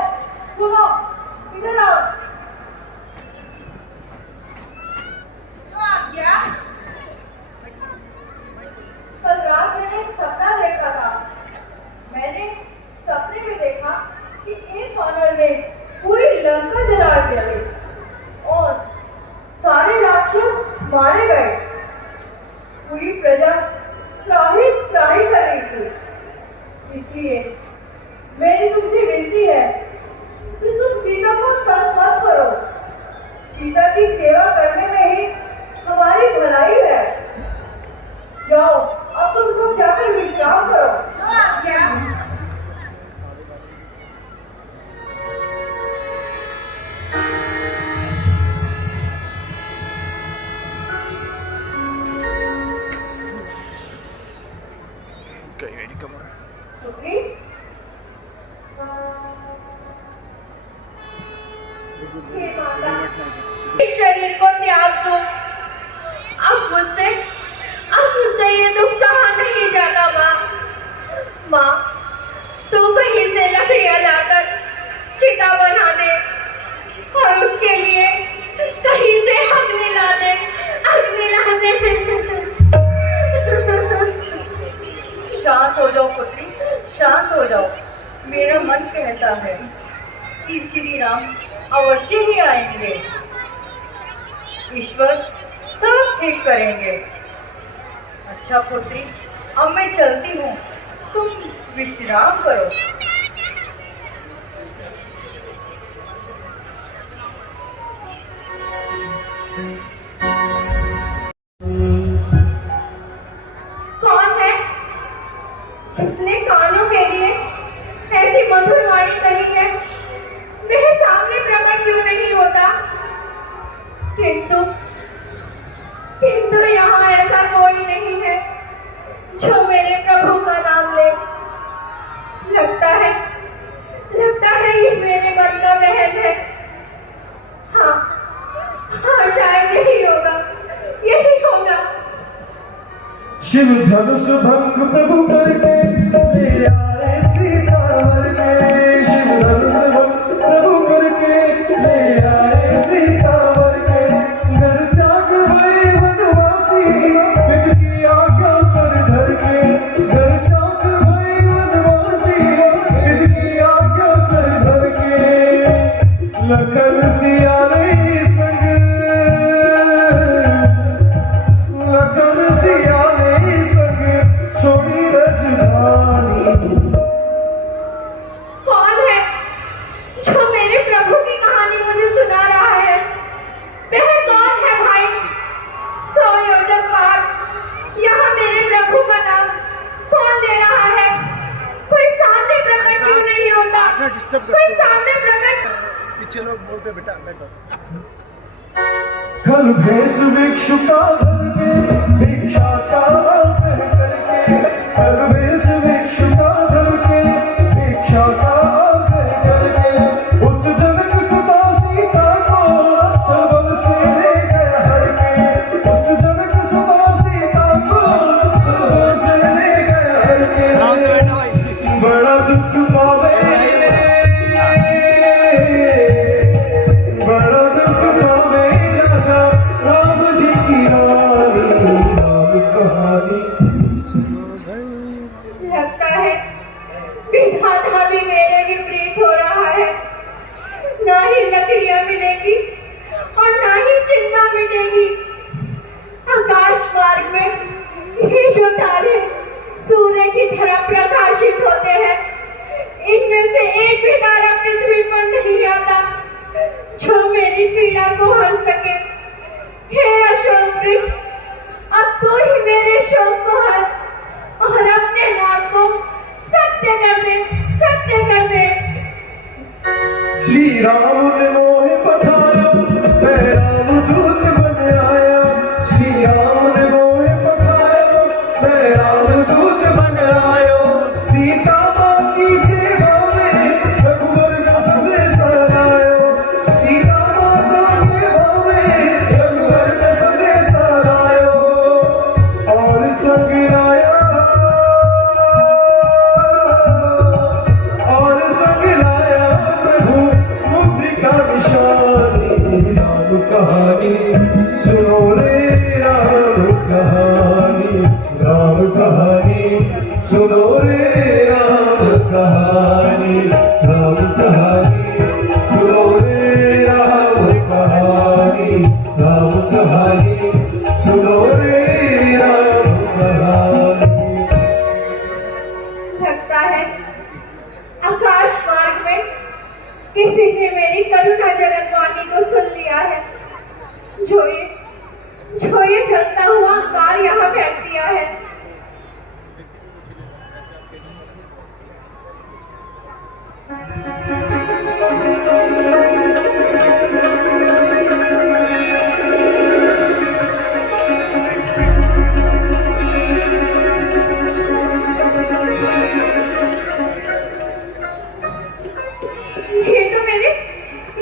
सुनो, इधर आओ। जो आज्ञा? कल रात मैंने एक सपना देखा था। मैंने सपने में देखा कि एक वानर ने पूरी लंका जला डाली और सारे राक्षस मारे गए। पूरी प्रजा त्राही त्राही कर रही थी। इसलिए मेरी तुमसे विनती है कि तुम सीता को तंग मत करो। सीता की सेवा करने में ही हमारी भलाई है। जाओ, अब तुम सब जाकर विश्राम करो। जो आज्ञा? पुत्री, हे माता, इस शरीर को त्याग दो। अब मुझसे ये दुख सहा नहीं जाता। माँ, तू कहीं से लकड़ियां लाकर चिता बना दे और उसके लिए कहीं से अग्नि ला दे। शांत हो जाओ पुत्री, शांत हो जाओ। मेरा मन कहता है कि श्री राम अवश्य ही आएंगे। ईश्वर सब ठीक करेंगे। अच्छा पुत्री, अब मैं चलती हूँ। तुम विश्राम करो। कौन है जिसने कानों के लिए ऐसी मधुर वाणी कही है? वह सामने प्रकट क्यों नहीं होता? किंतु यहाँ ऐसा कोई नहीं है जो मेरे प्रभु का नाम ले। लगता है ये मेरे मन का वहम है। हाँ, शायद यही होगा। शिव धनुष भंग प्रभु करके ले आए सीतावर के। शिव धनुष भंग प्रभु करके ले आए सीतावर के। घर त्याग भये वनवासी विधि की आज्ञा सर धर के। घर त्याग भये वनवासी विधि की आज्ञा सर धर के। लखन सिया नहीं संग, लखन सिया नहीं संग छोड़ी रजधानी। कौन है जो मेरे प्रभु की कहानी मुझे सुना रहा है? वह कौन है भाई? 100 योजन पार यहाँ मेरे प्रभु का नाम कौन ले रहा है? कोई सामने प्रकट क्यों नहीं होता? कोई सामने प्रकट। पीछे लोग बोलते बेटा बैठो। कल भेष भिक्षु का धर के भिक्षा का आग्रह करके। कल भेष भिक्षु का धर के भिक्षा का आग्रह करके। उस जनक सुता सीता को चबल से ले गया हर के। उस जनक सुता सीता को चबल से ले गया हर के। बड़ा दुख पावे, बड़ा दुख पावे राजा राम जी की रानी। राम कहानी लगता है विधाता भी मेरे विपरीत हो रहा है। ना ही लकड़ियां मिलेगी और ना ही चिंता मिटेगी। आकाश मार्ग में ये जो तारे सूर्य की तरह प्रकाशित होते हैं, इनमें से एक भी तारा पृथ्वी पर नहीं आता जो मेरी पीड़ा को हर सके। हे अशोक वृक्ष, अब तू ही मेरे शोक को हर और अपने नाम को सत्य कर दे, सत्य कर दे। श्री राम ने मोहे पठाया, मैं राम दूत बन आया। श्री राम ने मोहे पठाया, मैं राम दूत बन आया। सीता माँ की सेवा में रघुवर का संदेश लायो। सीता माता की सेवा में रघुवर का संदेश लायो। और संग लाया, और संग लाया प्रभु मुद्रिका निशानी। राम कहानी सुनो रे, राम कहानी। राम कहानी सुनो रे, राम कहानी। राम कहानी सुनो रे, राम कहानी। राम कहानी सुनो रे, राम कहानी। लगता है आकाश मार्ग में किसी ने मेरी करुणाजनक वाणी को सुन लिया है। जो ये जलता हुआ कार यहाँ फेंक दिया है।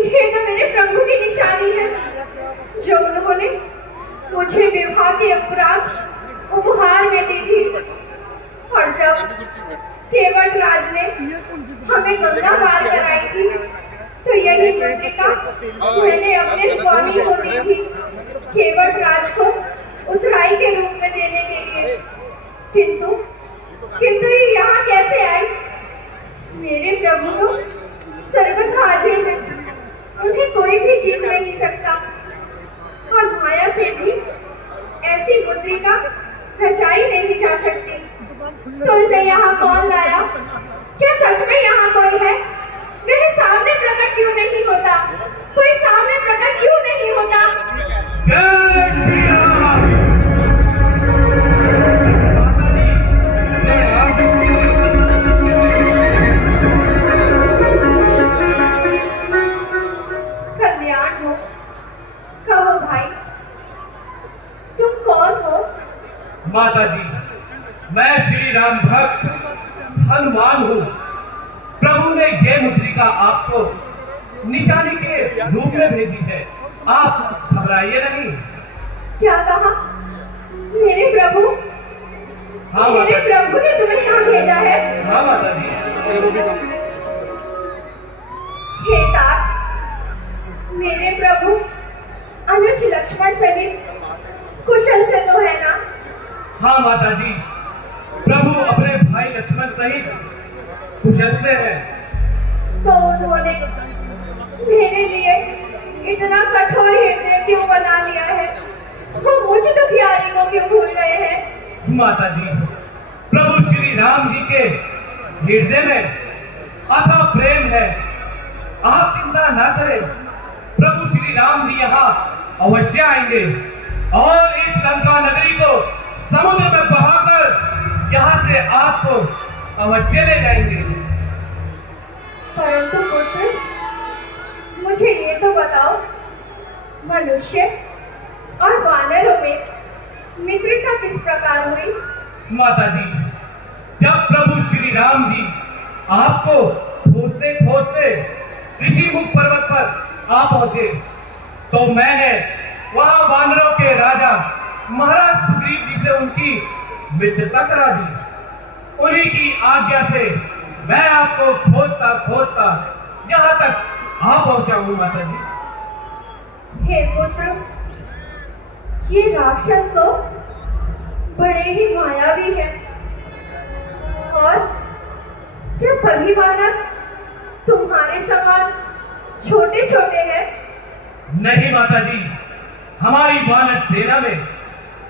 ये तो मेरे प्रभु की निशानी है जो उन्होंने मुझे विवाह के उपरांत उपहार में दी थी। और जब केवट राज ने हमें गंगा पार कराई थी तो यही मुद्रिका मैंने अपने स्वामी को दी थी, केवट राज को उतराई के रूप में देने के लिए। किंतु ये यहाँ कैसे आई? मेरे प्रभु तो सर्वथा हाजिर है, उन्हें कोई भी जीत नहीं सकता। और माया से भी ऐसी मुद्रिका रचाई नहीं जा सकती। तो इसे यहाँ कौन लाया? क्या सच में यहाँ कोई है? वह सामने प्रकट क्यों नहीं होता? कोई सामने प्रकट क्यों नहीं होता? जय श्री राम। कल्याण हो। कहो भाई, तुम कौन हो? माता जी, मैं श्री राम भक्त हनुमान हूँ। प्रभु ने ये मुद्रिका आपको निशानी के रूप में भेजी है, आप घबराइए नहीं। क्या कहा? मेरे प्रभु? हाँ मेरे माता जी। प्रभु ने तुम्हें यहाँ भेजा है? हाँ माता जी। हे तात, मेरे प्रभु अनुज लक्ष्मण सहित कुशल से तो है ना? हाँ माता जी, प्रभु अपने भाई लक्ष्मण सहित कुशल से है। तो उन्होंने मेरे लिए इतना कठोर हृदय क्यों बना लिया है? वो मुझ दुखियारी को क्यों भूल गए हैं? माता जी, प्रभु श्री राम जी के हृदय में अथाह प्रेम है, आप चिंता न करें। प्रभु श्री राम जी यहाँ अवश्य आएंगे और इस लंका नगरी को समुद्र में बहाकर यहाँ से आपको अवश्य ले जाएंगे। परंतु पुत्र, मुझे ये तो बताओ, मनुष्य और वानरों में मित्रता किस प्रकार हुई? माता जी, जब प्रभु श्री राम जी आपको खोजते खोजते ऋषिमुख पर्वत पर आ पहुंचे, तो मैंने वहां वानरों के राजा महाराज सुग्रीव जी से उनकी मित्रता करा दी। उन्हीं की आज्ञा से मैं आपको खोजता खोजता यहाँ तक आ पहुंचा हूँ माता जी। हे पुत्र, ये राक्षस तो बड़े ही मायावी हैं। और क्या सभी वानर तुम्हारे समान छोटे छोटे हैं? नहीं माता जी, हमारी वानर सेना में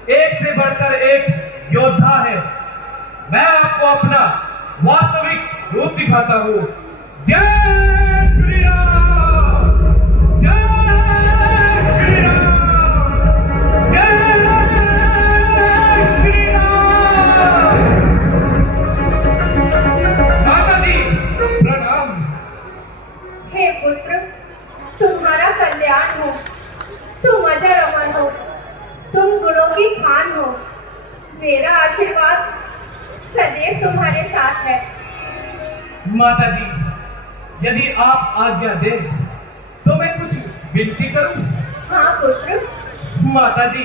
एक से बढ़कर एक योद्धा है। मैं आपको अपना वास्तविक रूप दिखाता हूँ। जय श्री राम, जय श्री राम, जय श्री राम। माता जी प्रणाम। हे पुत्र, तुम्हारा कल्याण हो। तुम अजर अमर हो, तुम गुणों की खान हो। मेरा आशीर्वाद सदैव तुम्हारे साथ है। माता जी, यदि आप आज्ञा दें तो मैं कुछ विनती करूं। हाँ पुत्र। माता जी,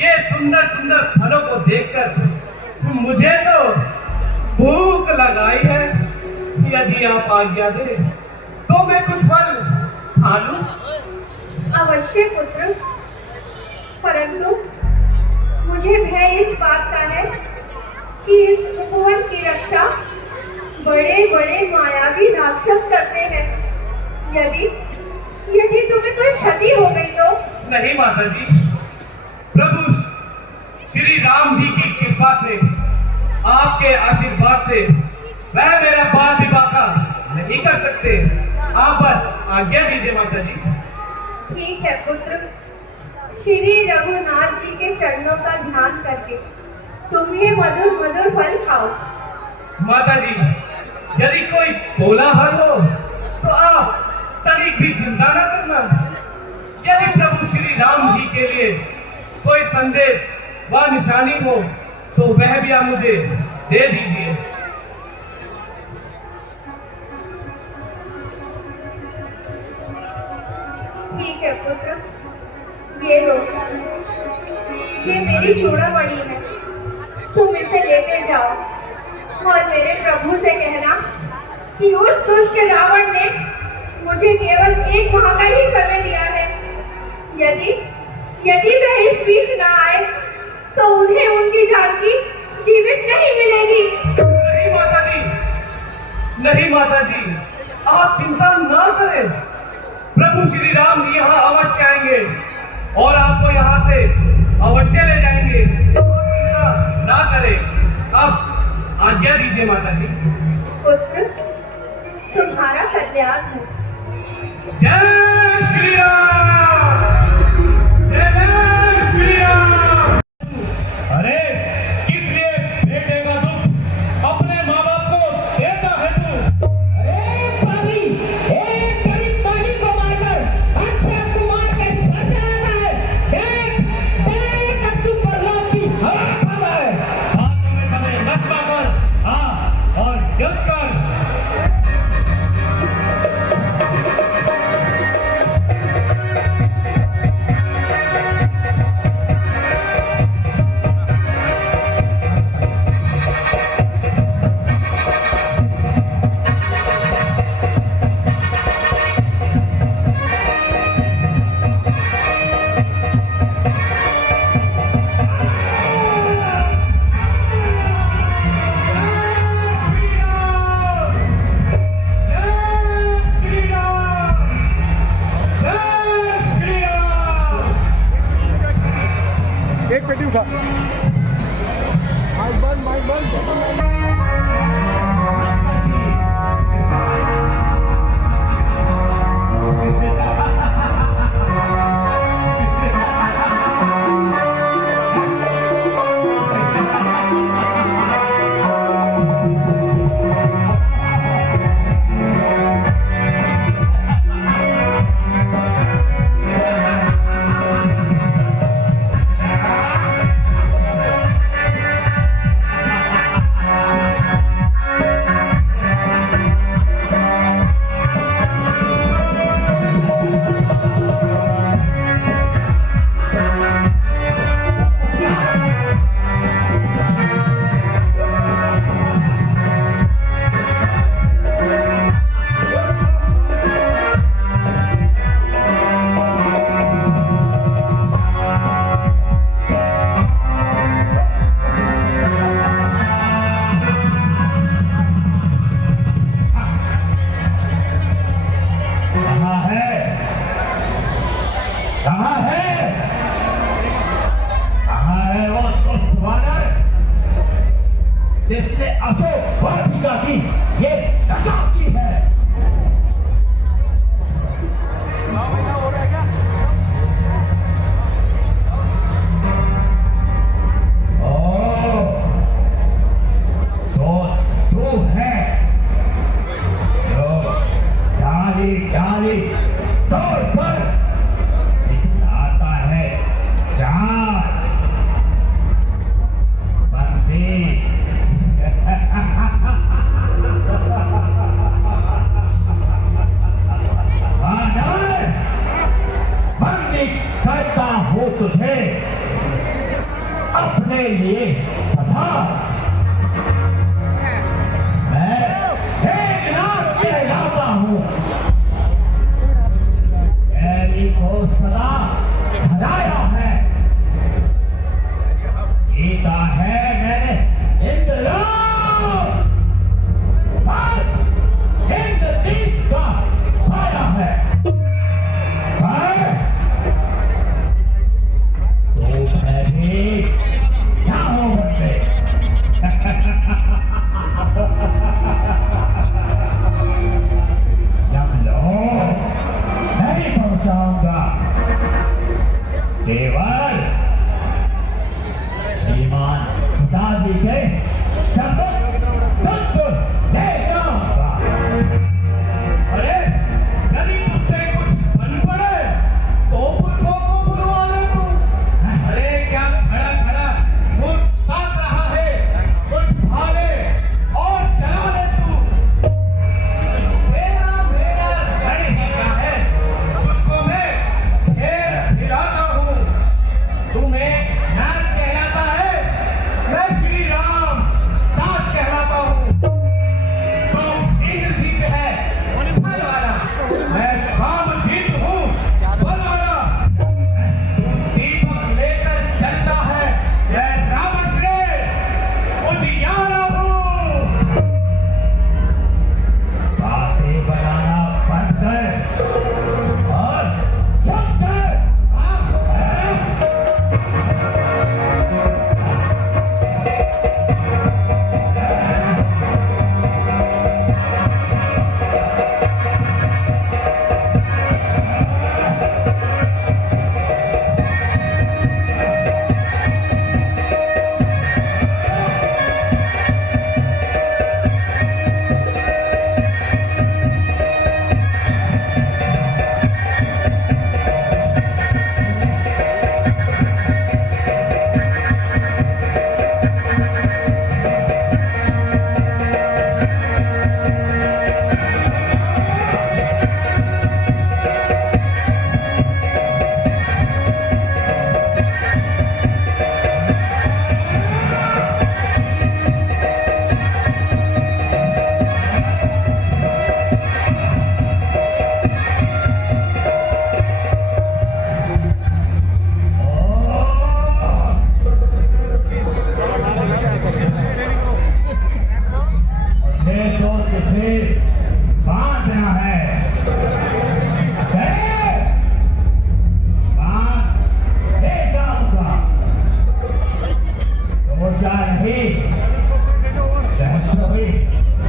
ये सुंदर सुंदर फलों को देखकर मुझे तो भूख लगाई है। यदि आप आज्ञा दें तो मैं कुछ फल खा लूं। अवश्य पुत्र, परंतु मुझे भय इस बात का है कि इस उपवन की रक्षा बड़े बड़े मायावी राक्षस करते हैं। यदि यदि तुम्हें कोई क्षति हो गई तो? नहीं माता जी, प्रभु श्री राम जी की कृपा से, आपके आशीर्वाद से वह मेरा बाल विवाह नहीं कर सकते। आप बस आज्ञा दीजिए माता जी। ठीक है पुत्र, श्री रघुनाथ जी के चरणों का ध्यान करके तुम्हें मधुर मधुर फल खाओ। माता जी, यदि कोई कोलाहल हो तो आप तनिक भी चिंता न करना। यदि प्रभु श्री राम जी के लिए कोई संदेश व निशानी हो तो वह भी आप मुझे दे दीजिए। ठीक है पुत्र, ये लो, ये मेरी चूड़ामणि है। तुम इसे लेते जाओ और मेरे प्रभु से कहना कि उस दुष्ट रावण ने मुझे केवल 1 माह का ही समय दिया है। यदि वह इस बीच ना आए तो उन्हें उनकी जानकी जीवित नहीं मिलेगी। नहीं माता जी, नहीं माता जी, आप चिंता ना करें। प्रभु श्री राम जी यहाँ अवश्य आएंगे और आपको यहाँ से अवश्य ले जाएंगे। चिंता ना करें। अब लीजिए माता जी। पुत्र, तुम्हारा कल्याण हो। जय श्री राम, जय जय श्री राम। अरे किस लिए बेटे का दुख अपने माँ बाप को देता है तू? अरे पापी, एक गरीब पानी को मारकर अक्षय कुमार के सर चलाता है। देख अब तू परलोक की हवा खा रहा है। हाथों में समय नस्ता कर आ और युद्ध कर। एक पेटी उठा माइक बंद जिसने अशोक वाटिका की ये दशा की है। तौर पर आता है चार बंदी। सहस्रवी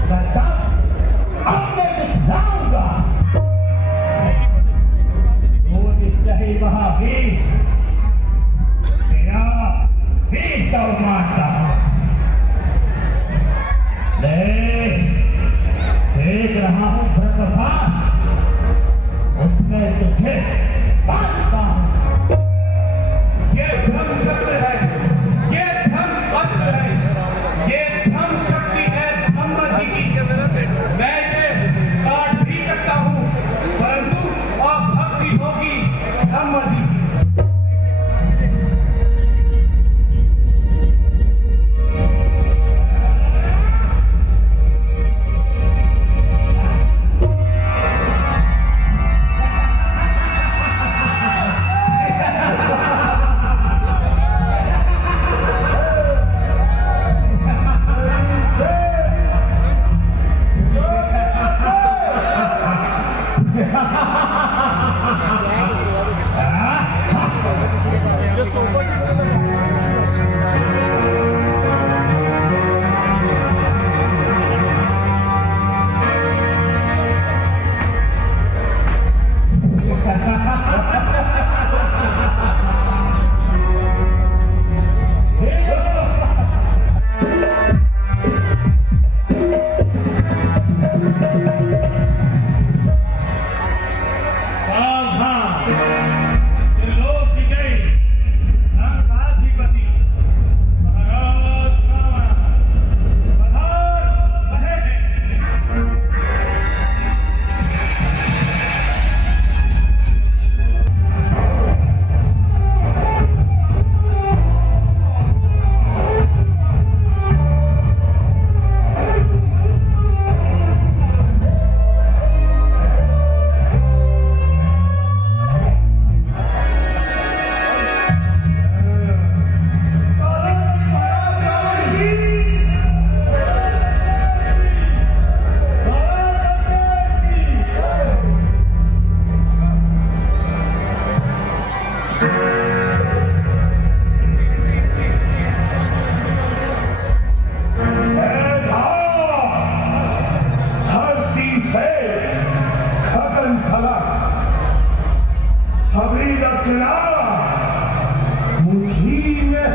करता अब मैं दिखलाऊंगा। वो निश्चय महावीर मेरा वीर का मानता हूं। देख रहा हूं ब्रह्मपास, उसमें तुझे बांधता हूं। ये ब्रह्म शब्द है, ये ब्रह्म अस्त्र है, ये ब्रह्म शक्ति है ब्रह्मा जी की। मैं इसे काट भी सकता हूँ, परंतु अब भक्ति होगी ब्रह्मा जी की। सभी रचना मुझी में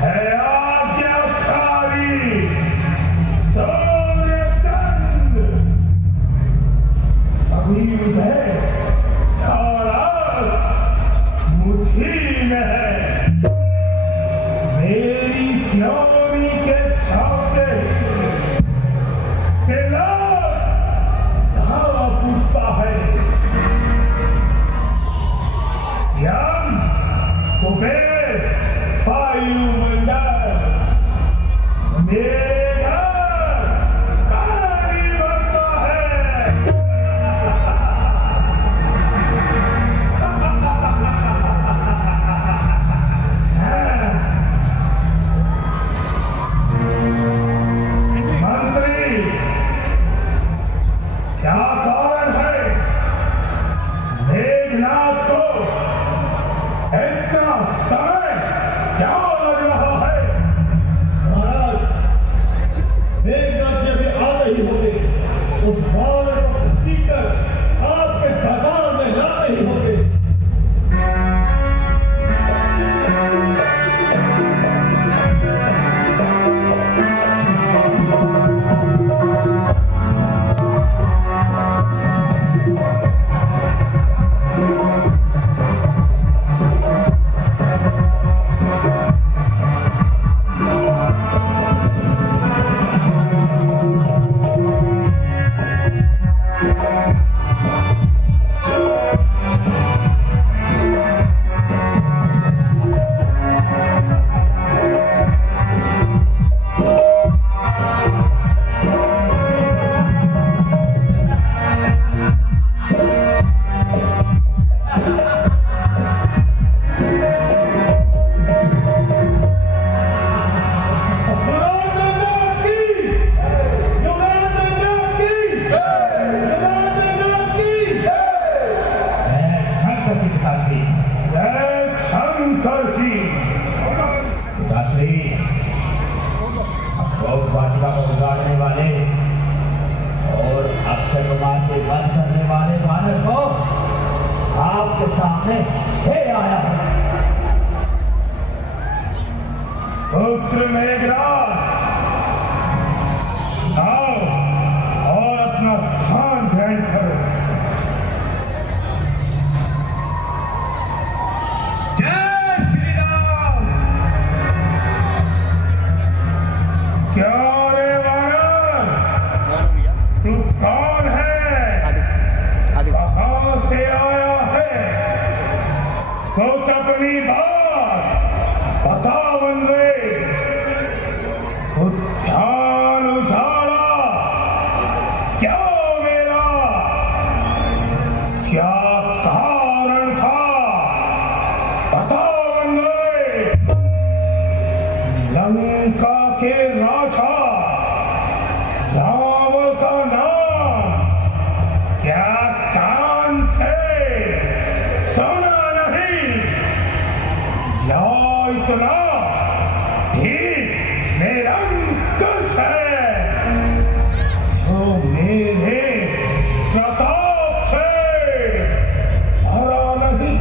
है। आज्ञाकारी सूर्य चंद्र सभी उदय और मुझी में है। मेरी ज्योति के छाते के लाल धावा फूटता है। यम कुबेर वायुमंडल मेरे घर पानी भरता है। लंका को उजाड़ने वाले और अक्षय कुमार से वध करने वाले वानर को आपके सामने ले आया है। पुत्र मेघराज, आओ और अपना स्थान ग्रहण करो। जय श्री राम। क्या रे वानर, तू कौन है? कहां से आया है? कुछ अपनी बात बता बन रे। उद्यान उजाड़ा क्या मेरा? क्या कारण था? बता बन रे। लंका के राजा रावण का नाम क्या कान से सुना नहीं? या इतना ठीक निरंकुश है जो मेरे प्रताप से भरा नहीं।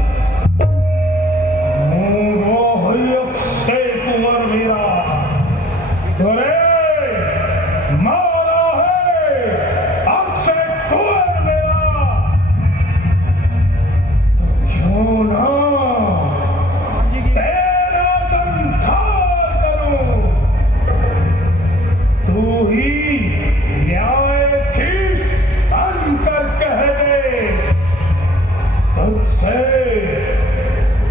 से कुंवर मेरा तुरे मारा है अक्षय कुंवर मेरा, तो क्यों ना तेरा संहार करूं। तू ही न्यायाधीश बनकर कह दे, तुझसे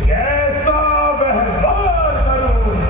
कैसा व्यवहार करूं।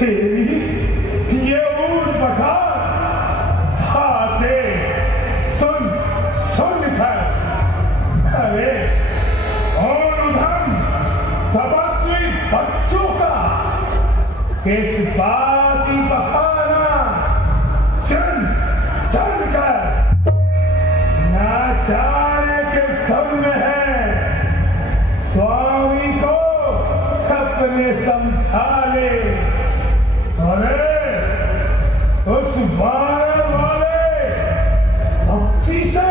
तेरी ये ऊंट बता खाते सुन कर अरे और उधम तपस्वी बच्चों का किस बात की बखाना चल कर ना जाने किस धम में है स्वामी को अपने समझा ले। अरे उस वाले पक्षी से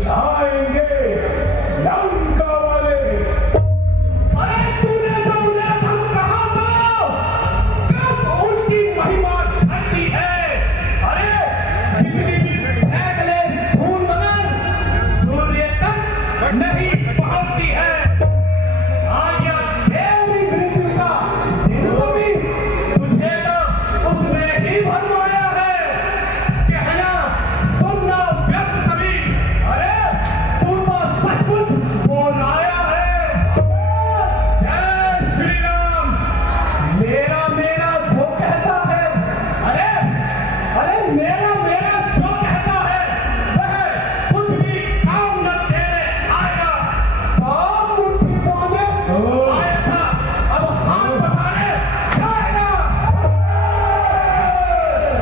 जाएंगे लंका वाले। अरे तूने तो उन्हें हम कहा था कब उनकी महिमा घटती है। अरे कितनी भी फेंकले खून मगर सूर्य तक नहीं पहुंचती है। आज्ञा देवी मृत्यु का दिन भी तुझे तो उसने ही भरमाया है। कहना सुनना व्यक्त सभी। अरे तू तो सचमुच बोल आया है। जय श्री राम। मेरा जो कहता है अरे मेरा जो कहता है वह कुछ भी काम न देने आएगा। काम मुट्ठी पहुंचे आया था अब हाथ पसारे जाएगा।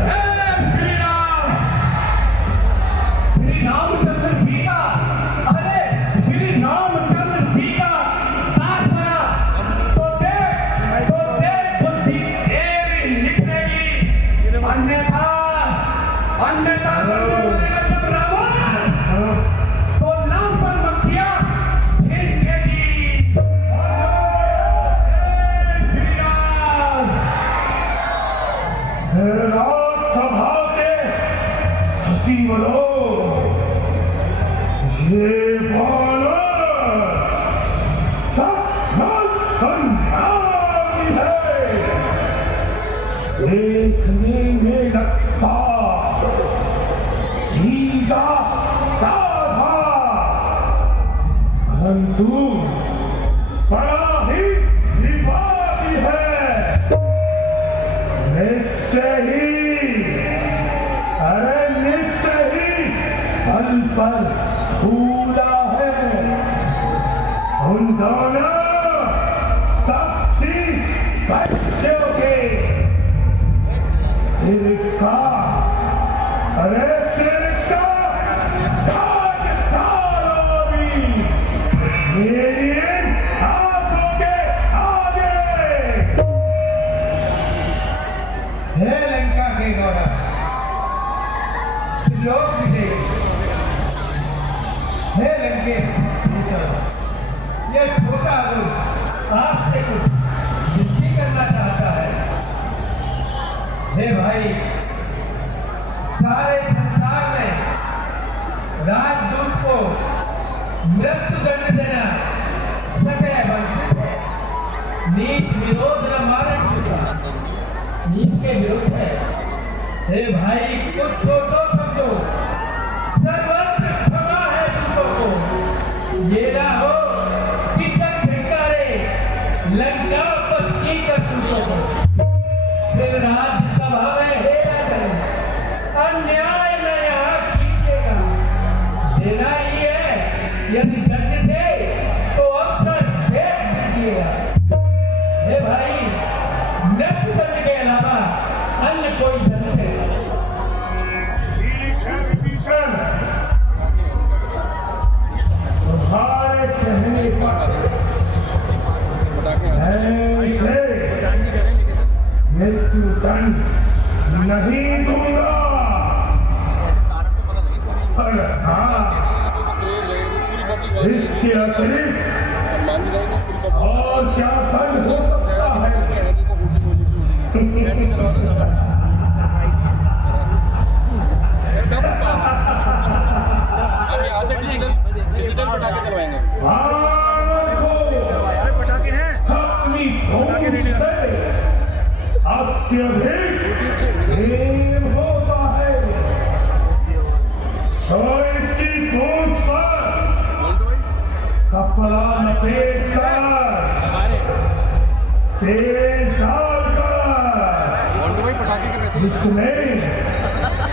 जय श्री राम। श्री रामचंद्र जी का श्री रामचंद्र जी का दास बना तो देख बुद्धि तेरी निकलेगी। अन्यथा बनेगा जब रावण तो नाम पर मक्खियां भिनकेगी। श्री राम। राज्यसभा के सचिव लोग ये बालक सचमुच संग्रामी है। देखने में लगता सीधा साधा परंतु बड़ा ही विवादी है। निश्चय ही बल पर फूला है। उन दोनों पक्षी बच्चों के सिर इसका ताजदारों भी मेरी इन आंखों के आगे। हे लंका के गौरव लोग विजय। हे लंके ये छोटा रूप आपसे कुछ जिद्दी करना चाहता है। हे भाई सारे संसार में राजदूत को मृत्यु दंड देना सदैव वंचित है। नीच विरोध न मारे नीच के विरुद्ध है। हे भाई कुछ छोटो समझो सर्वत्र क्षमा है तुमको। ये ना हो कि तक धिक्कारे लंका पर की कर तुमको फिर राज्यसभा में हेरा करें। अन्याय न यहाँ कीजिएगा। देना ही है यदि दंड दे तो अवसर फेंक दीजिएगा। हे भाई मृत्यु दंड के अलावा अन्य कोई दंड है। ठीक है विभीषण तुम्हारे कहने पर ऐसे मृत्यु दंड नहीं दूंगा। पर हाँ इसके अतिरिक्त और क्या दंड हो सकता है। अब यहाँ से डिजिटल पटाखे चलवाएंगे। पटाखे हैं अपनी भूमि से अत्यधिक तेल डालकर और तो भाई पटाखे के पैसे इसमें